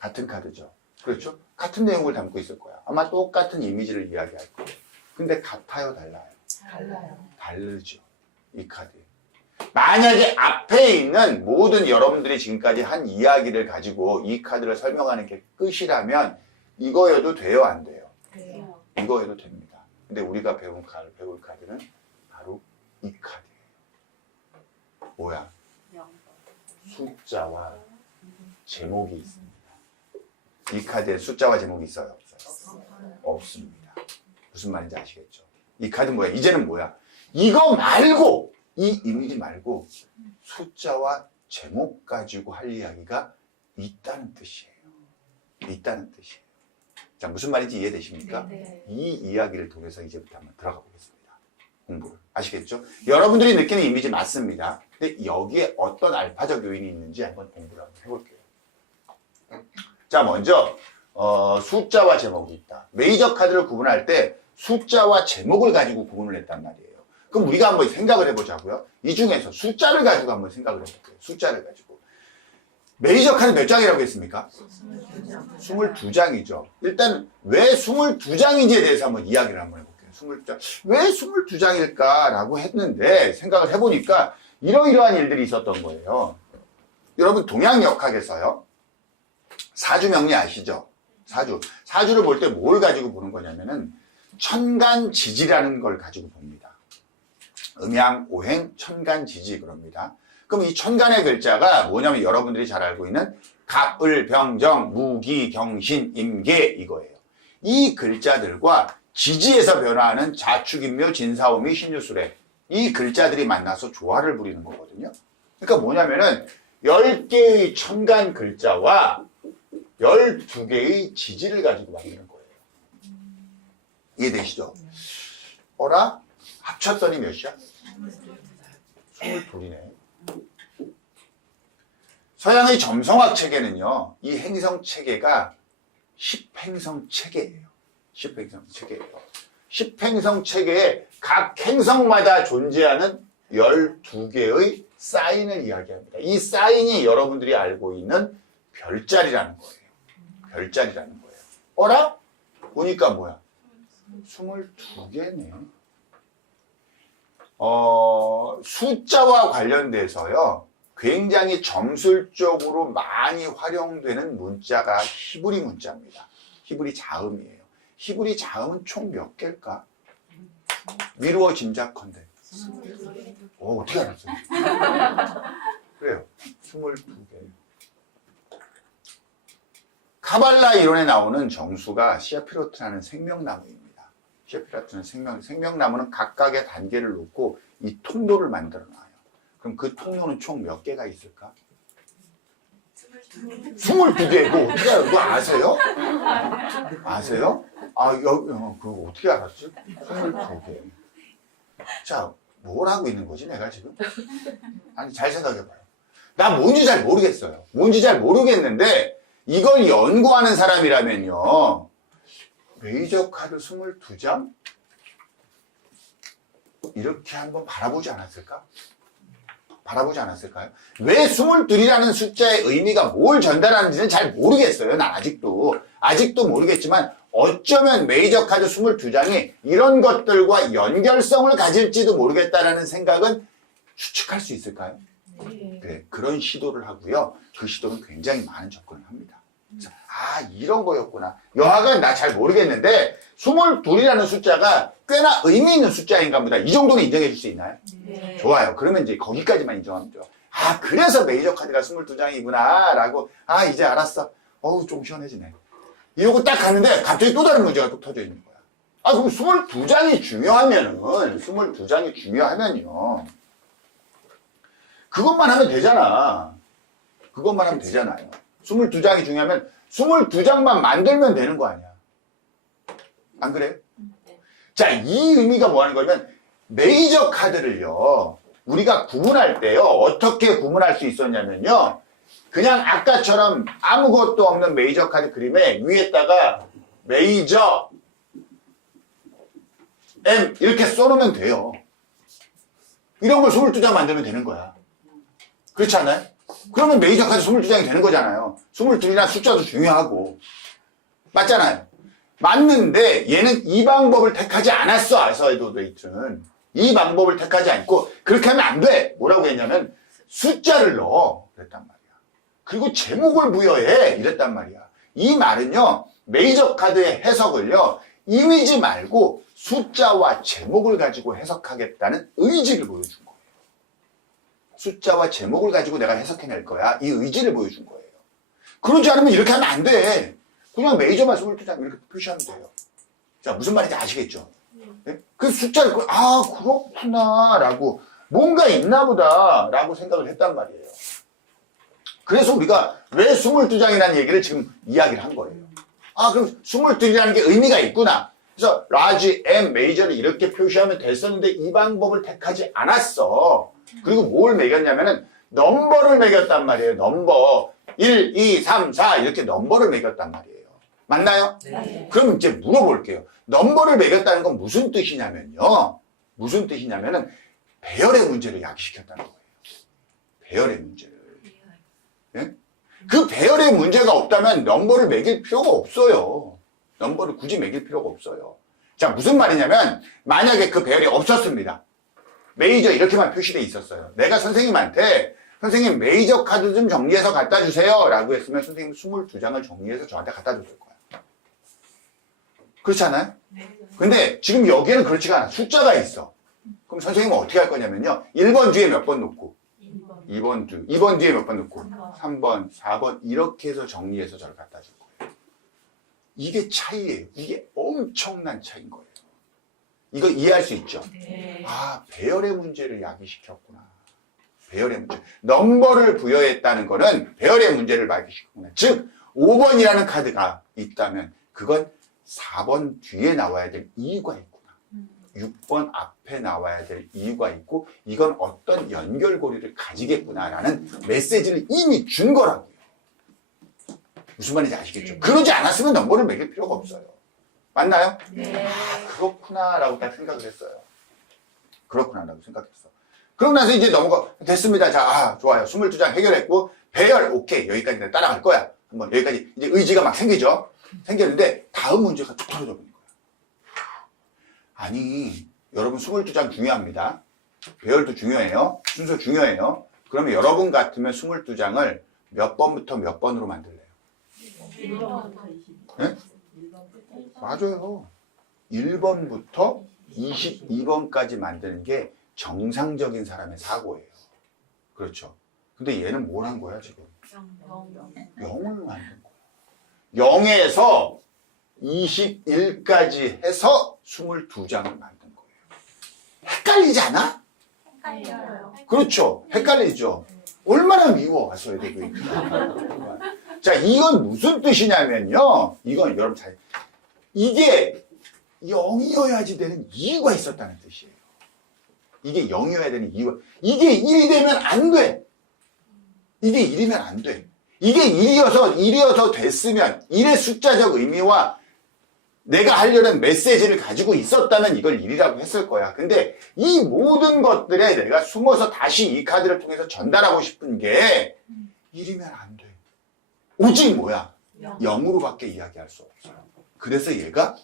같은 카드죠. 그렇죠? 같은 내용을 담고 있을 거야. 아마 똑같은 이미지를 이야기할 거예요. 근데 같아요, 달라요? 달라요. 다르죠. 이 카드. 만약에 앞에 있는 모든 여러분들이 지금까지 한 이야기를 가지고 이 카드를 설명하는 게 끝이라면 이거여도 돼요, 안 돼요? 네. 이거여도 됩니다. 근데 우리가 배울 카드는 바로 이 카드예요. 뭐야? 숫자와 제목이 있습니다. 이 카드에 숫자와 제목이 있어요? 없어요? 없습니다. 무슨 말인지 아시겠죠? 이 카드 뭐야? 이제는 뭐야? 이거 말고, 이 이미지 말고 숫자와 제목 가지고 할 이야기가 있다는 뜻이에요. 있다는 뜻이에요. 자, 무슨 말인지 이해되십니까? 네. 이 이야기를 통해서 이제부터 한번 들어가 보겠습니다. 공부를. 아시겠죠? 여러분들이 느끼는 이미지 맞습니다. 근데 여기에 어떤 알파적 요인이 있는지 한번 공부를 한번 해볼게요. 자, 먼저 숫자와 제목이 있다. 메이저 카드를 구분할 때 숫자와 제목을 가지고 구분을 했단 말이에요. 그럼 우리가 한번 생각을 해보자고요. 이 중에서 숫자를 가지고 한번 생각을 해볼게요. 숫자를 가지고. 메이저 카드 몇 장이라고 했습니까? 22장이죠. 일단 왜 22장인지에 대해서 한번 이야기를 한번 해볼게요. 22장. 왜 22장일까라고 했는데 생각을 해보니까 이러이러한 일들이 있었던 거예요. 여러분 동양역학에서요. 사주명리 아시죠? 사주를 볼 때 뭘 가지고 보는 거냐면은 천간지지라는 걸 가지고 봅니다. 음양, 오행, 천간지지 그럽니다. 그럼 이 천간의 글자가 뭐냐면 여러분들이 잘 알고 있는 갑을, 병정, 무기, 경신, 임계 이거예요. 이 글자들과 지지에서 변화하는 자축인묘, 진사오미, 신유술에 이 글자들이 만나서 조화를 부리는 거거든요. 그러니까 뭐냐면은 10개의 천간 글자와 12개의 지지를 가지고 만드는 거예요. 이해되시죠? 어라? 합쳤더니 몇이야? 22이네. 서양의 점성학 체계는요, 이 행성 체계가 10행성 체계예요. 10행성 체계예요. 10행성 체계에 각 행성마다 존재하는 12개의 사인을 이야기합니다. 이 사인이 여러분들이 알고 있는 별자리라는 거예요. 별자리라는 거예요. 어라? 보니까 뭐야? 22개네. 숫자와 관련돼서요, 굉장히 점술적으로 많이 활용되는 문자가 히브리 문자입니다. 히브리 자음이에요. 히브리 자음은 총 몇 개일까? 미루어 짐작컨대. 어떻게 알았어요? 그래요. 22개. 카발라 이론에 나오는 정수가 시아피로트라는 생명나무입니다. 시아피로트는 생명나무는 각각의 단계를 놓고 이 통로를 만들어 놔요. 그럼 그 통로는 총 몇 개가 있을까? 22개고, 어떻게 알아요? 그거 아세요? 아세요? 그거 어떻게 알았지? 22개. 자, 뭘 하고 있는 거지, 내가 지금? 아니, 잘 생각해봐요. 나 뭔지 잘 모르겠어요. 뭔지 잘 모르겠는데, 이걸 연구하는 사람이라면요, 메이저 카드 22장? 이렇게 한번 바라보지 않았을까? 바라보지 않았을까요? 왜 22이라는 숫자의 의미가 뭘 전달하는지는 잘 모르겠어요. 난 아직도 모르겠지만 어쩌면 메이저 카드 22장이 이런 것들과 연결성을 가질지도 모르겠다라는 생각은 추측할 수 있을까요? 네. 그래, 그런 시도를 하고요. 그 시도는 굉장히 많은 접근을 합니다. 그래서 이런 거였구나. 여하간 나 잘 모르겠는데 22이라는 숫자가 꽤나 의미 있는 숫자인가 보다. 이 정도는 인정해 줄 수 있나요? 네. 좋아요. 그러면 이제 거기까지만 인정하면 돼요. 그래서 메이저 카드가 22장이구나 라고 이제 알았어. 어우 좀 시원해지네. 이러고 딱 갔는데 갑자기 또 다른 문제가 또 터져 있는 거야. 그럼 22장이 중요하면요. 그것만 하면 되잖아. 그것만 하면 되잖아요. 22장이 중요하면 22장만 만들면 되는 거 아니야. 안 그래요? 자, 이 의미가 뭐 하는 거냐면 메이저 카드를요. 우리가 구분할 때요. 어떻게 구분할 수 있었냐면요. 그냥 아까처럼 아무것도 없는 메이저 카드 그림에 위에다가 메이저 M 이렇게 써놓으면 돼요. 이런 걸 22장 만들면 되는 거야. 그렇지 않아요? 그러면 메이저 카드 22장이 되는 거잖아요. 22이나 숫자도 중요하고. 맞잖아요. 맞는데 얘는 이 방법을 택하지 않았어. 아서에도데이트는. 이 방법을 택하지 않고 그렇게 하면 안 돼. 뭐라고 했냐면 숫자를 넣어. 그랬단 말이야. 그리고 제목을 부여해. 이랬단 말이야. 이 말은요. 메이저 카드의 해석을요. 이미지 말고 숫자와 제목을 가지고 해석하겠다는 의지를 보여준 거예요. 숫자와 제목을 가지고 내가 해석해낼 거야. 이 의지를 보여준 거예요. 그러지 않으면 이렇게 하면 안 돼. 그냥 메이저만 22장 이렇게 표시하면 돼요. 자, 무슨 말인지 아시겠죠? 네? 그 숫자를, 그렇구나, 라고, 뭔가 있나 보다, 라고 생각을 했단 말이에요. 그래서 우리가 왜 22장이라는 얘기를 지금 이야기를 한 거예요. 그럼 22이라는 게 의미가 있구나. 그래서 라지, M, 메이저를 이렇게 표시하면 됐었는데 이 방법을 택하지 않았어. 그리고 뭘 매겼냐면은 넘버를 매겼단 말이에요. 넘버. 1, 2, 3, 4 이렇게 넘버를 매겼단 말이에요. 맞나요? 네. 그럼 이제 물어볼게요. 넘버를 매겼다는 건 무슨 뜻이냐면요. 무슨 뜻이냐면은 배열의 문제를 야기시켰다는 거예요. 배열의 문제를. 네? 그 배열의 문제가 없다면 넘버를 매길 필요가 없어요. 넘버를 굳이 매길 필요가 없어요. 자, 무슨 말이냐면 만약에 그 배열이 없었습니다. 메이저 이렇게만 표시돼 있었어요. 내가 선생님한테 선생님 메이저 카드 좀 정리해서 갖다 주세요 라고 했으면 선생님 22장을 정리해서 저한테 갖다 줬을 거야. 그렇지 않아요? 근데 지금 여기에는 그렇지가 않아. 숫자가 있어. 그럼 선생님은 어떻게 할 거냐면요. 1번 뒤에 몇 번 놓고 2번 뒤에 몇 번 놓고 3번, 4번 이렇게 해서 정리해서 저를 갖다 줄 거예요. 이게 차이예요. 이게 엄청난 차이인 거예요. 이거 이해할 수 있죠? 네. 배열의 문제를 야기시켰구나. 배열의 문제. 넘버를 부여했다는 거는 배열의 문제를 야기시켰구나. 즉 5번이라는 카드가 있다면 그건 4번 뒤에 나와야 될 이유가 있구나. 6번 앞에 나와야 될 이유가 있고 이건 어떤 연결고리를 가지겠구나라는 메시지를 이미 준 거라고요. 무슨 말인지 아시겠죠? 그러지 않았으면 넘버를 매길 필요가 없어요. 맞나요? 네. 그렇구나라고 딱 생각을 했어요. 그렇구나라고 생각했어. 그러고 나서 이제 됐습니다. 자, 좋아요. 22장 해결했고 배열 오케이. 여기까지 따라갈 거야. 한번 여기까지 이제 의지가 막 생기죠. 생겼는데 다음 문제가 툭 떨어져 버린 거야. 아니, 여러분 22장 중요합니다. 배열도 중요해요. 순서 중요해요. 그러면 여러분 같으면 22장을 몇 번부터 몇 번으로 만들래요? 1번부터 20. 네? 맞아요. 1번부터 22번까지 만드는 게 정상적인 사람의 사고예요. 그렇죠. 근데 얘는 뭘 한 거야, 지금? 0을 만든 거야. 0에서 21까지 해서 22장을 만든 거예요. 헷갈리지 않아? 헷갈려요. 그렇죠. 헷갈리죠. 얼마나 미워왔어야 되고. 자, 이건 무슨 뜻이냐면요. 이건 여러분 잘, 이게 0이어야지 되는 이유가 있었다는 뜻이에요. 이게 0이어야 되는 이유가, 이게 1이 되면 안 돼. 이게 1이면 안 돼. 이게 1이어서 됐으면 1의 숫자적 의미와 내가 하려는 메시지를 가지고 있었다면 이걸 1이라고 했을 거야. 근데 이 모든 것들에 내가 숨어서 다시 이 카드를 통해서 전달하고 싶은 게 1이면 안 돼. 오직 뭐야? 0으로밖에 이야기할 수 없어요. 그래서 얘가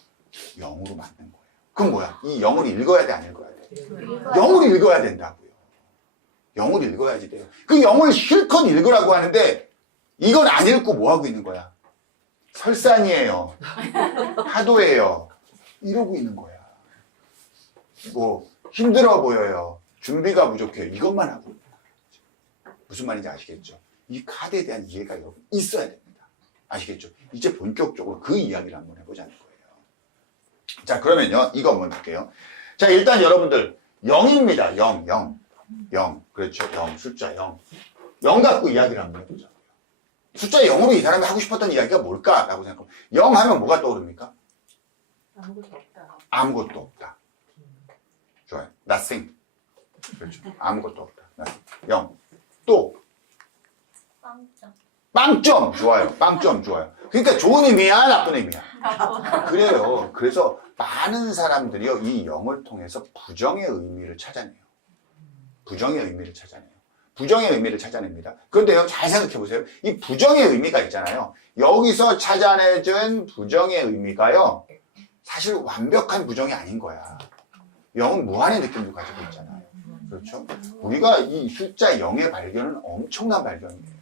0으로 만든 거예요. 그럼 뭐야? 이 0을 읽어야 돼, 안 읽어야 돼? 0을 읽어야 된다고요. 영을 읽어야지 돼요. 그 영을 실컷 읽으라고 하는데 이건 안 읽고 뭐 하고 있는 거야? 설산이에요. 파도예요. 이러고 있는 거야. 뭐 힘들어 보여요. 준비가 부족해요. 이것만 하고 있는 거야. 무슨 말인지 아시겠죠? 이 카드에 대한 이해가 여러분 있어야 됩니다. 아시겠죠? 이제 본격적으로 그 이야기를 한번 해보자는 거예요. 자, 그러면요. 이거 한번 볼게요. 자, 일단 여러분들 0입니다. 0. 그렇죠. 0. 숫자 0. 0 갖고 이야기를 한번 해보자고요. 숫자 0으로 이 사람이 하고 싶었던 이야기가 뭘까라고 생각하면 0 하면 뭐가 떠오릅니까? 아무것도 없다. 아무것도 없다. 좋아요. nothing. 그렇죠. 아무것도 없다. nothing. 0. 또 빵점. 빵점. 좋아요. 빵점 좋아요. 그러니까 좋은 의미야, 나쁜 의미야. 그래요. 그래서 많은 사람들이요, 이 0을 통해서 부정의 의미를 찾아내요. 부정의 의미를 찾아내요. 부정의 의미를 찾아냅니다. 그런데요, 잘 생각해 보세요. 이 부정의 의미가 있잖아요. 여기서 찾아내준 부정의 의미가요, 사실 완벽한 부정이 아닌 거야. 0은 무한의 느낌도 가지고 있잖아요. 그렇죠? 우리가 이 숫자 0의 발견은 엄청난 발견이에요.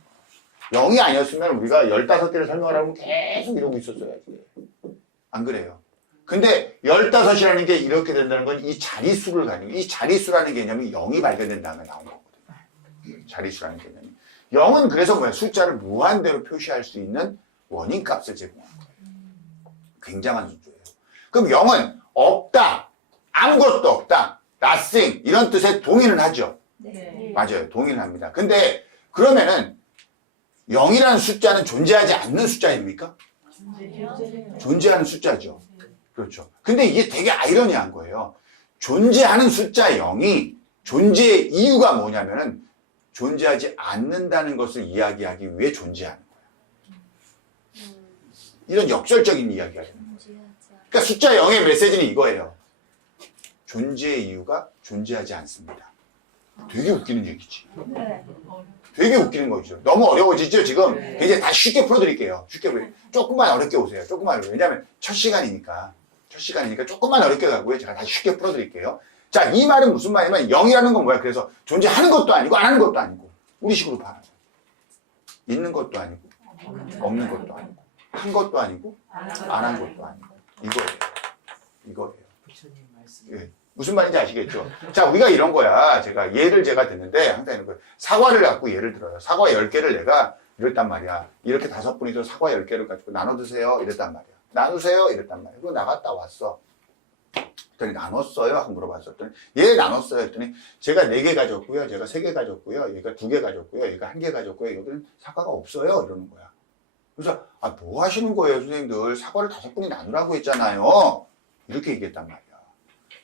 0이 아니었으면 우리가 15개를 설명하라고 계속 이러고 있었어야지. 안 그래요? 근데 15이라는 게 이렇게 된다는 건 이 자릿수를 가지고, 이 자릿수라는 개념이 0이 발견된 다음에 나온 거거든요. 자릿수라는 개념이. 0은 그래서 뭐야? 숫자를 무한대로 표시할 수 있는 원인 값을 제공하는 거예요. 굉장한 숫자예요. 그럼 0은 없다, 아무것도 없다, nothing 이런 뜻에 동의는 하죠. 네. 맞아요. 동의는 합니다. 근데 그러면은 0이라는 숫자는 존재하지 않는 숫자입니까? 존재하는 숫자죠. 그렇죠. 근데 이게 되게 아이러니한 거예요. 존재하는 숫자 0이 존재의 이유가 뭐냐면은 존재하지 않는다는 것을 이야기하기 위해 존재하는 거야. 이런 역설적인 이야기가 되는 거예요. 그러니까 숫자 0의 메시지는 이거예요. 존재의 이유가 존재하지 않습니다. 되게 웃기는 얘기지. 네. 되게 웃기는 거죠. 너무 어려워지죠, 지금? 네. 이제 다 쉽게 풀어드릴게요. 조금만 어렵게 오세요. 조금만 어렵게. 왜냐면 첫 시간이니까 조금만 어렵게 가고요. 제가 다시 쉽게 풀어드릴게요. 자, 이 말은 무슨 말이냐면 0이라는 건 뭐야? 그래서 존재하는 것도 아니고 안 하는 것도 아니고 우리 식으로 봐요. 있는 것도 아니고 없는 것도 아니고 한 것도 아니고 안 한 것도 아니고 이거예요. 부처님 말씀. 예. 무슨 말인지 아시겠죠? 자, 우리가 이런 거야. 예를 제가 듣는데 항상 이런 거예요. 사과를 갖고 예를 들어요. 사과 10개를 내가 이랬단 말이야. 이렇게 5분이서 사과 10개를 가지고 나눠 드세요. 이랬단 말이야. 나누세요. 이랬단 말이야. 그리고 나갔다 왔어. 그랬더니 나눴어요? 하고 물어봤었더니 예, 나눴어요. 했더니 제가 4개 가졌고요. 제가 3개 가졌고요. 얘가 2개 가졌고요. 얘가 1개 가졌고요. 여기는 사과가 없어요. 이러는 거야. 그래서 뭐 하시는 거예요, 선생님들? 사과를 5분이 나누라고 했잖아요. 이렇게 얘기했단 말이야.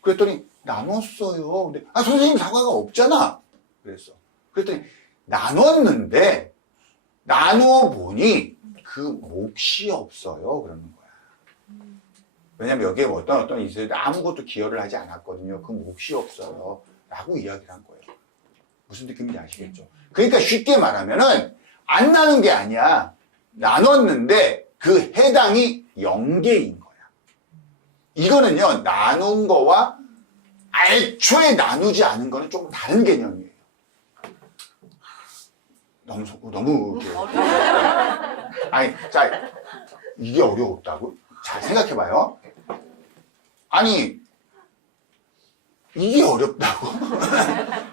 그랬더니 나눴어요. 근데 선생님 사과가 없잖아. 그랬더니 나눴는데 나누어 보니 그 몫이 없어요. 그러는 거야. 왜냐면 여기에 어떤 있어요. 아무것도 기여를 하지 않았거든요. 그 몫이 없어요. 라고 이야기를 한 거예요. 무슨 느낌인지 아시겠죠? 그러니까 쉽게 말하면은 안 나눈 게 아니야. 나눴는데 그 해당이 0개인 거야. 이거는요, 나눈 거와 애초에 나누지 않은 거는 조금 다른 개념이에요. 너무 아니, 자, 이게 어려웠다고? 잘 생각해봐요. 아니, 이게 어렵다고?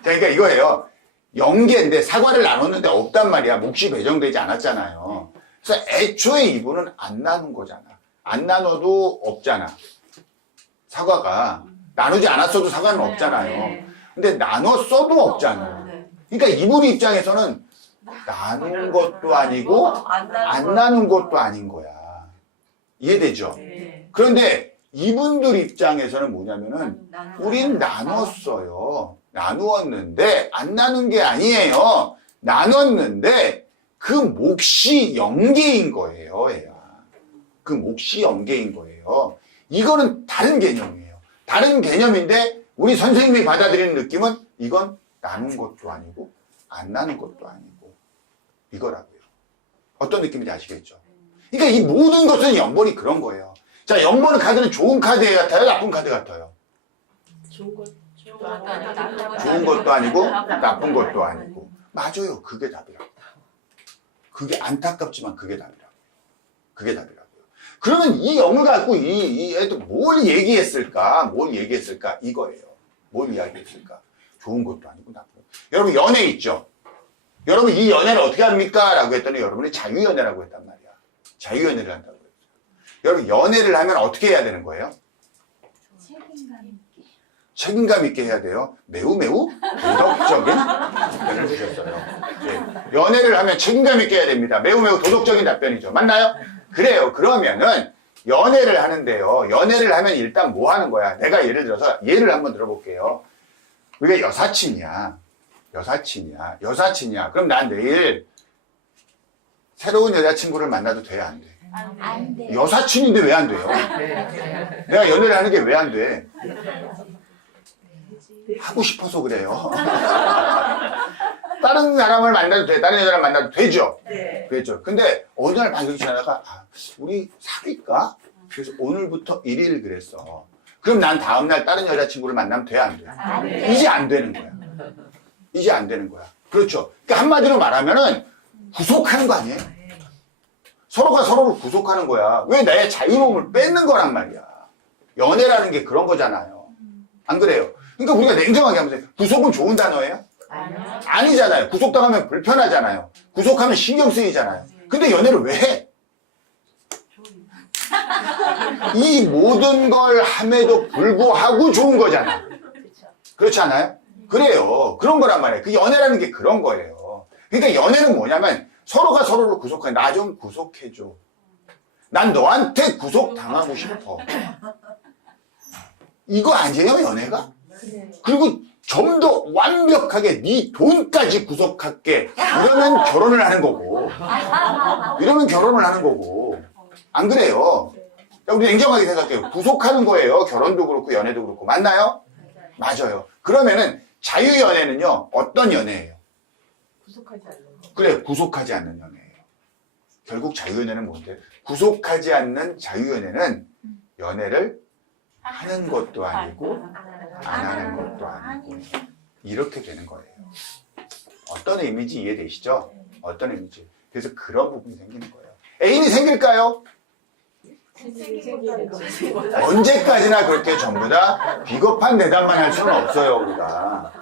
그러니까 이거예요. 0개인데 사과를 나눴는데 없단 말이야. 몫이 배정되지 않았잖아요. 그래서 애초에 이분은 안 나눈 거잖아. 안 나눠도 없잖아. 사과가 나누지 않았어도 사과는 없잖아요. 근데 나눴어도 없잖아. 그러니까 이분 입장에서는 나눈 것도 아니고 안 나눈 것도 아닌 거야. 이해되죠? 그런데 이분들 입장에서는 뭐냐면은 우린 나눴어요. 나누었는데 안 나눈 게 아니에요. 나눴는데 그 몫이 0개인 거예요. 얘야. 그 몫이 0개인 거예요. 이거는 다른 개념이에요. 다른 개념인데 우리 선생님이 받아들이는 느낌은 이건 나눈 것도 아니고 안 나눈 것도 아니고 이거라고요. 어떤 느낌인지 아시겠죠? 그러니까 이 모든 것은 0번이 그런 거예요. 자, 0번 카드는 좋은 카드 같아요? 나쁜 카드 같아요? 좋은 것. 좋은 것도 아니고 나쁜 것도 아니고. 맞아요. 그게 답이라고. 그게 안타깝지만 그게 답이라고. 그게 답이라고요. 그러면 이 영을 갖고 이 애도 뭘 얘기했을까? 뭘 얘기했을까? 이거예요. 뭘 이야기했을까? 좋은 것도 아니고 나쁜 것. 여러분 연애 있죠? 여러분 이 연애를 어떻게 합니까? 라고 했더니 여러분이 자유연애라고 했단 말이야. 자유연애를 한다고 했죠. 여러분 연애를 하면 어떻게 해야 되는 거예요? 책임감 있게 해야 돼요. 매우 도덕적인 답변을 주셨어요. 네. 연애를 하면 책임감 있게 해야 됩니다. 매우 도덕적인 답변이죠. 맞나요? 그래요. 그러면은 연애를 하는데요. 연애를 하면 일단 뭐 하는 거야? 내가 예를 들어서 예를 한번 들어볼게요. 우리가 여사친이야. 그럼 난 내일 새로운 여자친구를 만나도 돼? 안 돼? 안 돼. 여사친인데 왜 안 돼요? 내가 연애를 하는 게 왜 안 돼? 하고 싶어서 그래요. 다른 사람을 만나도 돼. 다른 여자를 만나도 되죠. 네. 그랬죠. 근데 어느 날 방송 지나다가 우리 사귈까? 그래서 오늘부터 1일 그랬어. 그럼 난 다음날 다른 여자친구를 만나면 돼? 안 돼? 안 돼. 이제 안 되는 거야. 이제 안 되는 거야. 그렇죠. 그러니까 한마디로 말하면은 구속하는 거 아니에요? 서로가 서로를 구속하는 거야. 왜 나의 자유로움을 뺏는 거란 말이야. 연애라는 게 그런 거잖아요. 안 그래요? 그러니까 우리가 냉정하게 하면서 구속은 좋은 단어예요? 아니요. 아니잖아요. 구속당하면 불편하잖아요. 구속하면 신경 쓰이잖아요. 근데 연애를 왜 해? 이 모든 걸 함에도 불구하고 좋은 거잖아. 그렇지 않아요? 그래요. 그런 거란 말이에요. 그 연애라는 게 그런 거예요. 그러니까 연애는 뭐냐면 서로가 서로를 구속해. 나 좀 구속해줘. 난 너한테 구속당하고 싶어. 이거 아니에요, 연애가? 그리고 좀 더 완벽하게 네 돈까지 구속할게. 이러면 결혼을 하는 거고. 안 그래요? 우리 냉정하게 생각해요. 구속하는 거예요. 결혼도 그렇고 연애도 그렇고. 맞나요? 맞아요. 그러면은 자유연애는요. 어떤 연애예요? 구속하지 않는 거. 그래, 구속하지 않는 연애예요. 결국 자유연애는 뭔데? 구속하지 않는 자유연애는 연애를 하는 것도 아니고 안 하는 것도 아니고 이렇게 되는 거예요. 어떤 의미인지 이해되시죠? 어떤 의미인지. 그래서 그런 부분이 생기는 거예요. 애인이 생길까요? 언제까지나 그렇게 전부 다 비겁한 대답만 할 수는 없어요, 우리가.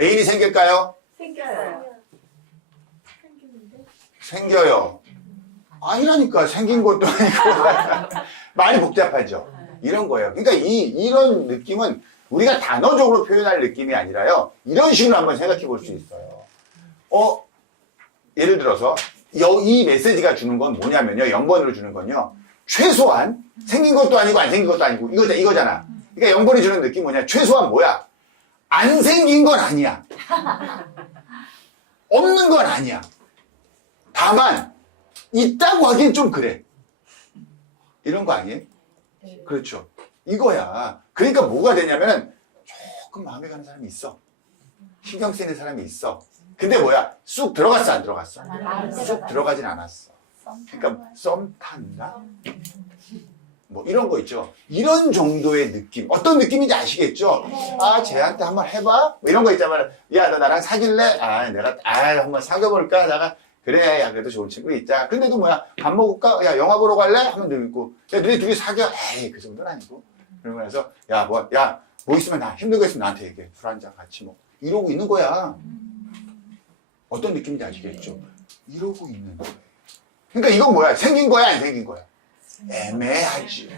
애인이 생길까요? 생겨요. 생겨요. 아니라니까. 생긴 것도 아니고. 많이 복잡하죠. 이런 거예요. 그러니까 이런 느낌은 우리가 단어적으로 표현할 느낌이 아니라요. 이런 식으로 한번 생각해 볼 수 있어요. 예를 들어서 이 메시지가 주는 건 뭐냐면요. 0번으로 주는 건요. 최소한 생긴 것도 아니고 안 생긴 것도 아니고 이거잖아. 그러니까 0번이 주는 느낌 뭐냐. 최소한 뭐야. 안 생긴 건 아니야. 없는 건 아니야. 다만 있다고 하기엔 좀 그래. 이런 거 아니에요? 그렇죠. 이거야. 그러니까 뭐가 되냐면은 조금 마음에 가는 사람이 있어. 신경 쓰이는 사람이 있어. 근데 뭐야? 쑥 들어갔어, 안 들어갔어? 쑥 들어가진 않았어. 그러니까 썸 탄다? 뭐 이런 거 있죠. 이런 정도의 느낌. 어떤 느낌인지 아시겠죠? 아, 쟤한테 한번 해봐? 뭐 이런 거 있잖아요. 야, 너 나랑 사귈래? 내가 한번 사귀어볼까? 하다가 그래, 야, 그래도 좋은 친구 있자. 근데도 뭐야, 밥 먹을까? 야, 영화 보러 갈래? 하면 늘 있고. 야, 너희 둘이 사귀어? 에이, 그 정도는 아니고. 그러면서, 뭐 있으면 힘든 거 있으면 나한테 얘기해. 술 한잔 같이 이러고 있는 거야. 어떤 느낌인지 아시겠죠? 이러고 있는 거예요. 그러니까 이건 뭐야? 생긴 거야? 안 생긴 거야? 애매하지.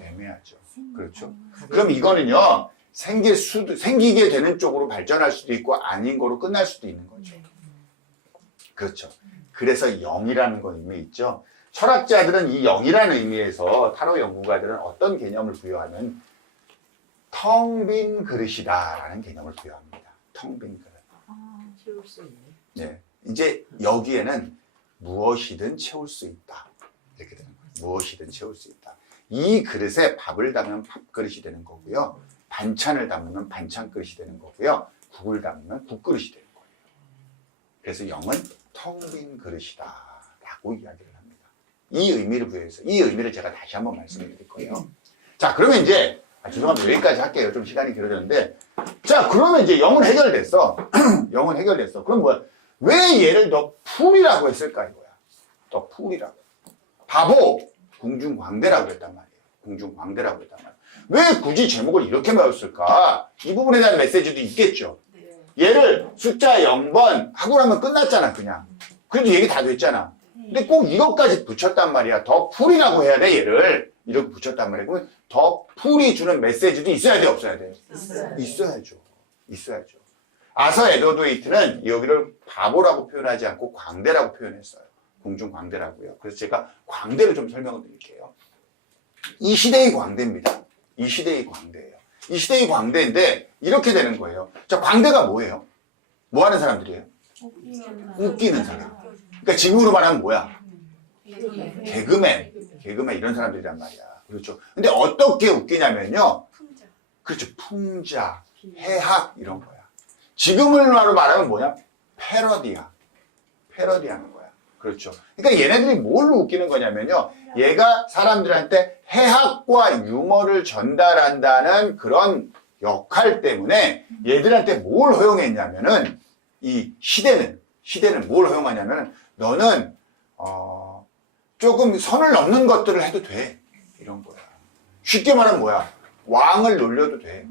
애매하죠. 그렇죠? 그럼 이거는요, 생기게 되는 쪽으로 발전할 수도 있고, 아닌 거로 끝날 수도 있는 거죠. 그렇죠. 그래서 영이라는 건 의미 있죠. 철학자들은 이 영이라는 의미에서 타로 연구가들은 어떤 개념을 부여하면 텅 빈 그릇이다라는 개념을 부여합니다. 텅 빈 그릇. 채울 수 있네. 네. 이제 여기에는 무엇이든 채울 수 있다. 이렇게 되는 거예요. 무엇이든 채울 수 있다. 이 그릇에 밥을 담으면 밥그릇이 되는 거고요. 반찬을 담으면 반찬 그릇이 되는 거고요. 국을 담으면 국그릇이 되는 거예요. 그래서 영은 텅 빈 그릇이다 라고 이야기를 합니다. 이 의미를 부여해서 이 의미를 제가 다시 한번 말씀을 드릴 거예요. 자, 그러면 이제 죄송합니다. 여기까지 할게요. 좀 시간이 길어졌는데 자, 그러면 이제 0은 해결됐어. 0은 해결됐어. 그럼 뭐야? 왜 얘를 더 풀이라고 했을까 이거야. 더 풀이라고. 바보, 궁중광대라고 했단 말이에요. 궁중광대라고 했단 말이에요. 왜 굳이 제목을 이렇게 배웠을까? 이 부분에 대한 메시지도 있겠죠. 얘를 숫자 0번 하고 나면 끝났잖아, 그냥. 그래도 얘기 다 됐잖아. 근데 꼭 이것까지 붙였단 말이야. 더 풀이라고 해야 돼, 얘를. 이렇게 붙였단 말이야. 그러면 더 풀이 주는 메시지도 있어야 돼, 없어야 돼? 있어야죠. 있어야죠. 아서 에더도이트는 여기를 바보라고 표현하지 않고 광대라고 표현했어요. 궁중광대라고요. 그래서 제가 광대를 좀 설명을 드릴게요. 이 시대의 광대입니다. 이 시대의 광대예요. 이 시대의 광대인데 이렇게 되는 거예요. 자, 광대가 뭐예요? 뭐 하는 사람들이에요? 웃기는 사람. 그러니까 지금으로 말하면 뭐야? 개그맨 이런 사람들이란 말이야. 그렇죠. 근데 어떻게 웃기냐면요. 그렇죠. 풍자, 해학 이런 거야. 지금으로 말하면 뭐냐? 패러디야. 패러디하는 거야. 그렇죠. 그러니까 얘네들이 뭘로 웃기는 거냐면요. 얘가 사람들한테 해학과 유머를 전달한다는 그런 역할 때문에 얘들한테 뭘 허용했냐면은 이 시대는 뭘 허용하냐면은 너는 조금 선을 넘는 것들을 해도 돼. 이런 거야. 쉽게 말하면 뭐야? 왕을 놀려도 돼.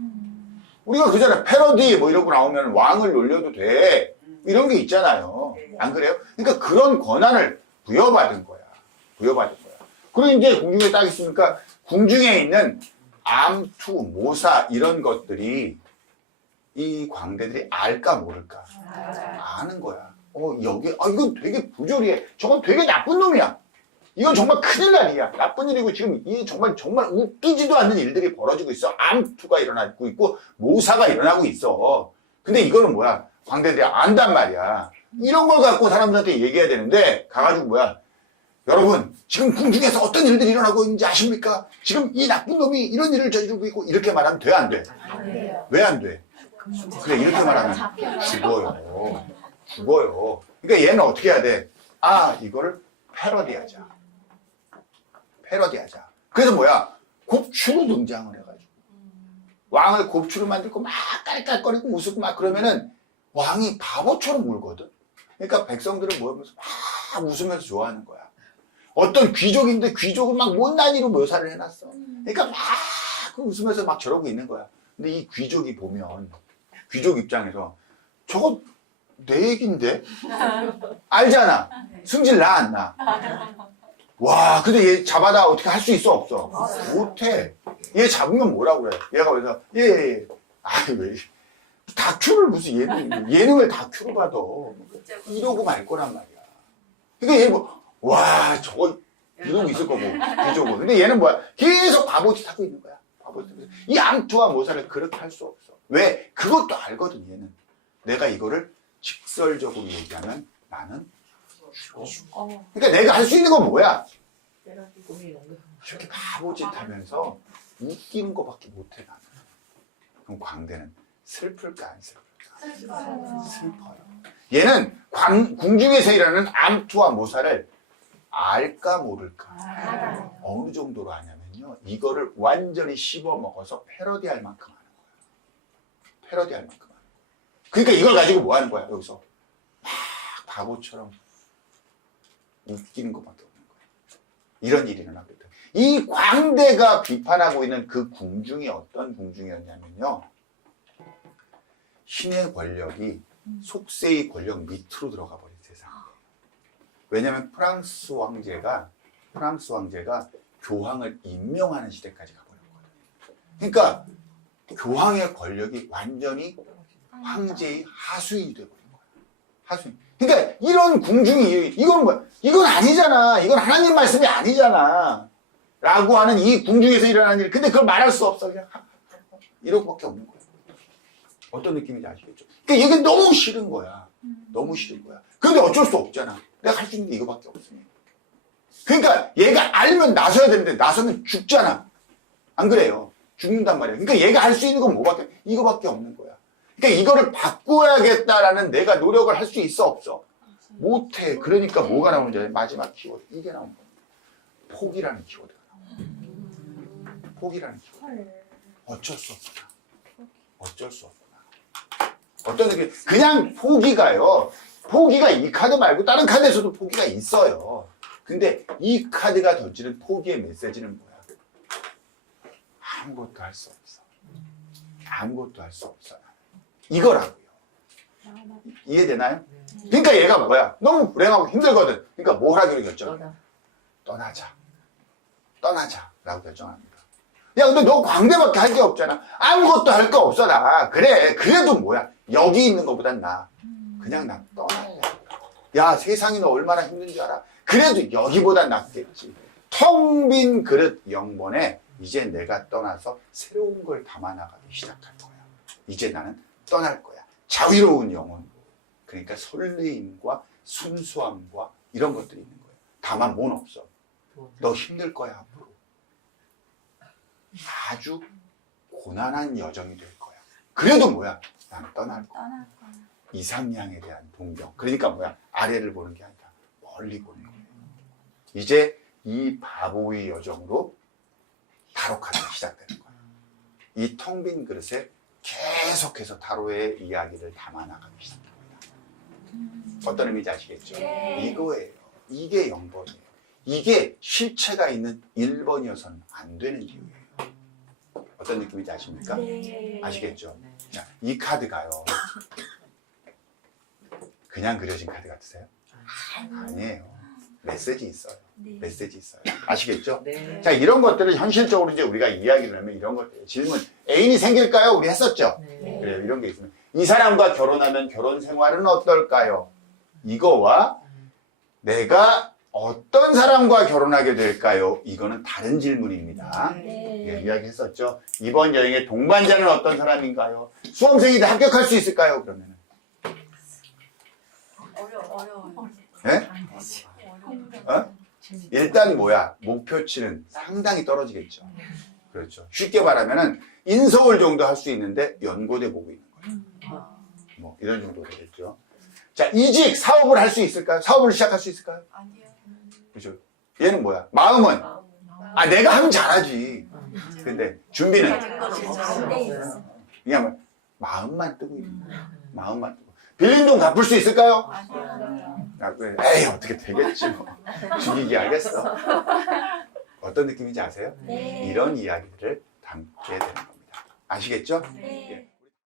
우리가 그전에 패러디 뭐 이런 거 나오면 왕을 놀려도 돼. 이런 게 있잖아요. 안 그래요? 그러니까 그런 권한을 부여받은 거야. 부여받은 거야. 그리고 이제 궁중에 딱 있으니까 궁중에 있는 암투, 모사 이런 것들이 이 광대들이 알까 모를까? 아는 거야. 이건 되게 부조리해. 저건 되게 나쁜 놈이야. 이건 정말 큰일 날 일이야. 나쁜 일이고 지금 이 정말 웃기지도 않는 일들이 벌어지고 있어. 암투가 일어나고 있고 모사가 일어나고 있어. 근데 이거는 뭐야? 광대들이 안단 말이야. 이런 걸 갖고 사람들한테 얘기해야 되는데 가가지고 뭐야? 여러분 지금 궁중에서 어떤 일들이 일어나고 있는지 아십니까? 지금 이 나쁜 놈이 이런 일을 저지르고 있고 이렇게 말하면 돼? 안 돼? 왜 안 돼? 그래 이렇게 말하면 죽어요. 그러니까 얘는 어떻게 해야 돼? 이거를 패러디하자. 그래서 뭐야? 곱추로 등장을 해가지고 왕을 곱추로 만들고 막 깔깔거리고 웃고 막 그러면은 왕이 바보처럼 울거든. 그러니까 백성들은 모여서 막 웃으면서 좋아하는 거야. 어떤 귀족인데 귀족은 막 못난이로 묘사를 해놨어. 그러니까 막 웃으면서 막 저러고 있는 거야. 근데 이 귀족이 보면 귀족 입장에서 저거 내 얘긴데? 알잖아. 승질 나 안 나? 와, 근데 얘 잡아다 어떻게 할 수 있어 없어? 못해. 얘 잡으면 뭐라고 그래? 얘가 그래서 왜 다큐를 무슨 예능을 다큐로 받아? 이러고 말 거란 말이야. 그러니까 얘 저거 이러고 있을 거고 귀족은. 근데 얘는 뭐야? 계속 바보짓 하고 있는 거야. 이 암투와 모사를 그렇게 할 수 없어. 왜? 그것도 알거든 얘는. 내가 이거를 직설적으로 얘기하면 나는 죽어. 그러니까 내가 할 수 있는 건 뭐야? 이렇게 바보짓 하면서 웃기는 거밖에 못해 나는. 그럼 광대는 슬플까 안 슬플까? 슬퍼요. 얘는 궁중에서 일하는 암투와 모사를 알까 모를까? 어느 정도로 하냐면요. 이거를 완전히 씹어먹어서 패러디할 만큼 하는 거야. 패러디할 만큼 하는 거야. 그러니까 이걸 가지고 뭐 하는 거야? 여기서 막 바보처럼 웃기는 것밖에 없는 거야. 이런 일이 일어나거든. 이 광대가 비판하고 있는 그 궁중이 어떤 궁중이었냐면요. 신의 권력이 속세의 권력 밑으로 들어가 버린 세상이에요. 왜냐하면 프랑스 왕제가 교황을 임명하는 시대까지 가버렸거든요. 그러니까 교황의 권력이 완전히 황제의 하수인이 돼버린 거야. 하수인. 그러니까 이런 궁중이 이건 뭐야? 이건 아니잖아. 이건 하나님 말씀이 아니잖아. 라고 하는 이 궁중에서 일어나는 일. 근데 그걸 말할 수 없어. 그냥 이러고밖에 없는 거야. 어떤 느낌인지 아시겠죠? 그러니까 이게 너무 싫은 거야. 너무 싫은 거야. 근데 어쩔 수 없잖아. 내가 할 수 있는 게 이거밖에 없으니. 그러니까 얘가 알면 나서야 되는데 나서면 죽잖아. 안 그래요? 죽는단 말이야. 그러니까 얘가 할 수 있는 건 이거밖에 없는 거야. 그러니까 이거를 바꿔야겠다라는 내가 노력을 할 수 있어 없어? 못해. 그러니까 뭐가 나오는지 마지막 키워드 이게 나온 거야. 포기라는 키워드가 나와. 포기라는 키워드. 어쩔 수 없다. 어쩔 수 없구나. 어떤 느낌? 그냥 포기가요. 포기가 이 카드 말고 다른 카드에서도 포기가 있어요. 근데 이 카드가 던지는 포기의 메시지는 뭐야? 아무것도 할 수 없어. 아무것도 할 수 없어. 이거라고요. 이해되나요? 그러니까 얘가 뭐야? 너무 불행하고 힘들거든. 그러니까 뭘 하기로 결정해? 떠나자. 떠나자라고 결정합니다. 야, 근데 너 광대밖에 할 게 없잖아. 아무것도 할 거 없어, 나. 그래, 그래도 뭐야? 여기 있는 것보단 나. 그냥 나 떠날래. 야, 세상이 너 얼마나 힘든 줄 알아? 그래도 여기보단 낫겠지. 텅 빈 그릇 영번에 이제 내가 떠나서 새로운 걸 담아나가기 시작할 거야. 이제 나는 떠날 거야. 자유로운 영혼으로. 그러니까 설레임과 순수함과 이런 것들이 있는 거예요. 다만 뭔 없어. 너 힘들 거야, 앞으로. 아주 고난한 여정이 될 거야. 그래도 뭐야? 난 떠날 거야. 이상향에 대한 동경. 그러니까 뭐야? 아래를 보는 게 아니라 멀리 보는 거예요. 이제 이 바보의 여정으로 타로 카드가 시작되는 거예요. 이 텅 빈 그릇에 계속해서 타로의 이야기를 담아나가기 시작합니다. 어떤 의미인지 아시겠죠? 이거예요. 이게 0번이에요. 이게 실체가 있는 1번이어서는 안 되는 이유예요. 어떤 느낌인지 아십니까? 네. 아시겠죠? 자, 이 카드가요. 그냥 그려진 카드 같으세요? 아니에요. 메시지 있어요. 메시지 있어요. 아시겠죠? 네. 자, 이런 것들을 현실적으로 이제 우리가 이야기를 하면 이런 것들, 질문, 애인이 생길까요? 우리 했었죠? 네. 그래요. 이런 게 있으면. 이 사람과 결혼하면 결혼 생활은 어떨까요? 이거와 내가 어떤 사람과 결혼하게 될까요? 이거는 다른 질문입니다. 예, 이야기했었죠. 이번 여행의 동반자는 어떤 사람인가요? 수험생인데 합격할 수 있을까요? 그러면은. 어려워요. 예? 어? 일단 뭐야? 목표치는 상당히 떨어지겠죠. 그렇죠. 쉽게 말하면은 인서울 정도 할 수 있는데 연고대 보고 있는 거예요. 뭐 이런 정도 되겠죠. 자, 이직, 사업을 할 수 있을까요? 사업을 시작할 수 있을까요? 아니요. 그렇죠. 얘는 뭐야? 마음은 내가 하면 잘하지. 근데 준비는 그냥 뭐 마음만 뜨고 있는 거야. 마음만 뜨고. 빌린 돈 갚을 수 있을까요? 에이, 어떻게 되겠지 뭐. 죽이기 알겠어. 어떤 느낌인지 아세요? 이런 이야기들을 담게 되는 겁니다. 아시겠죠?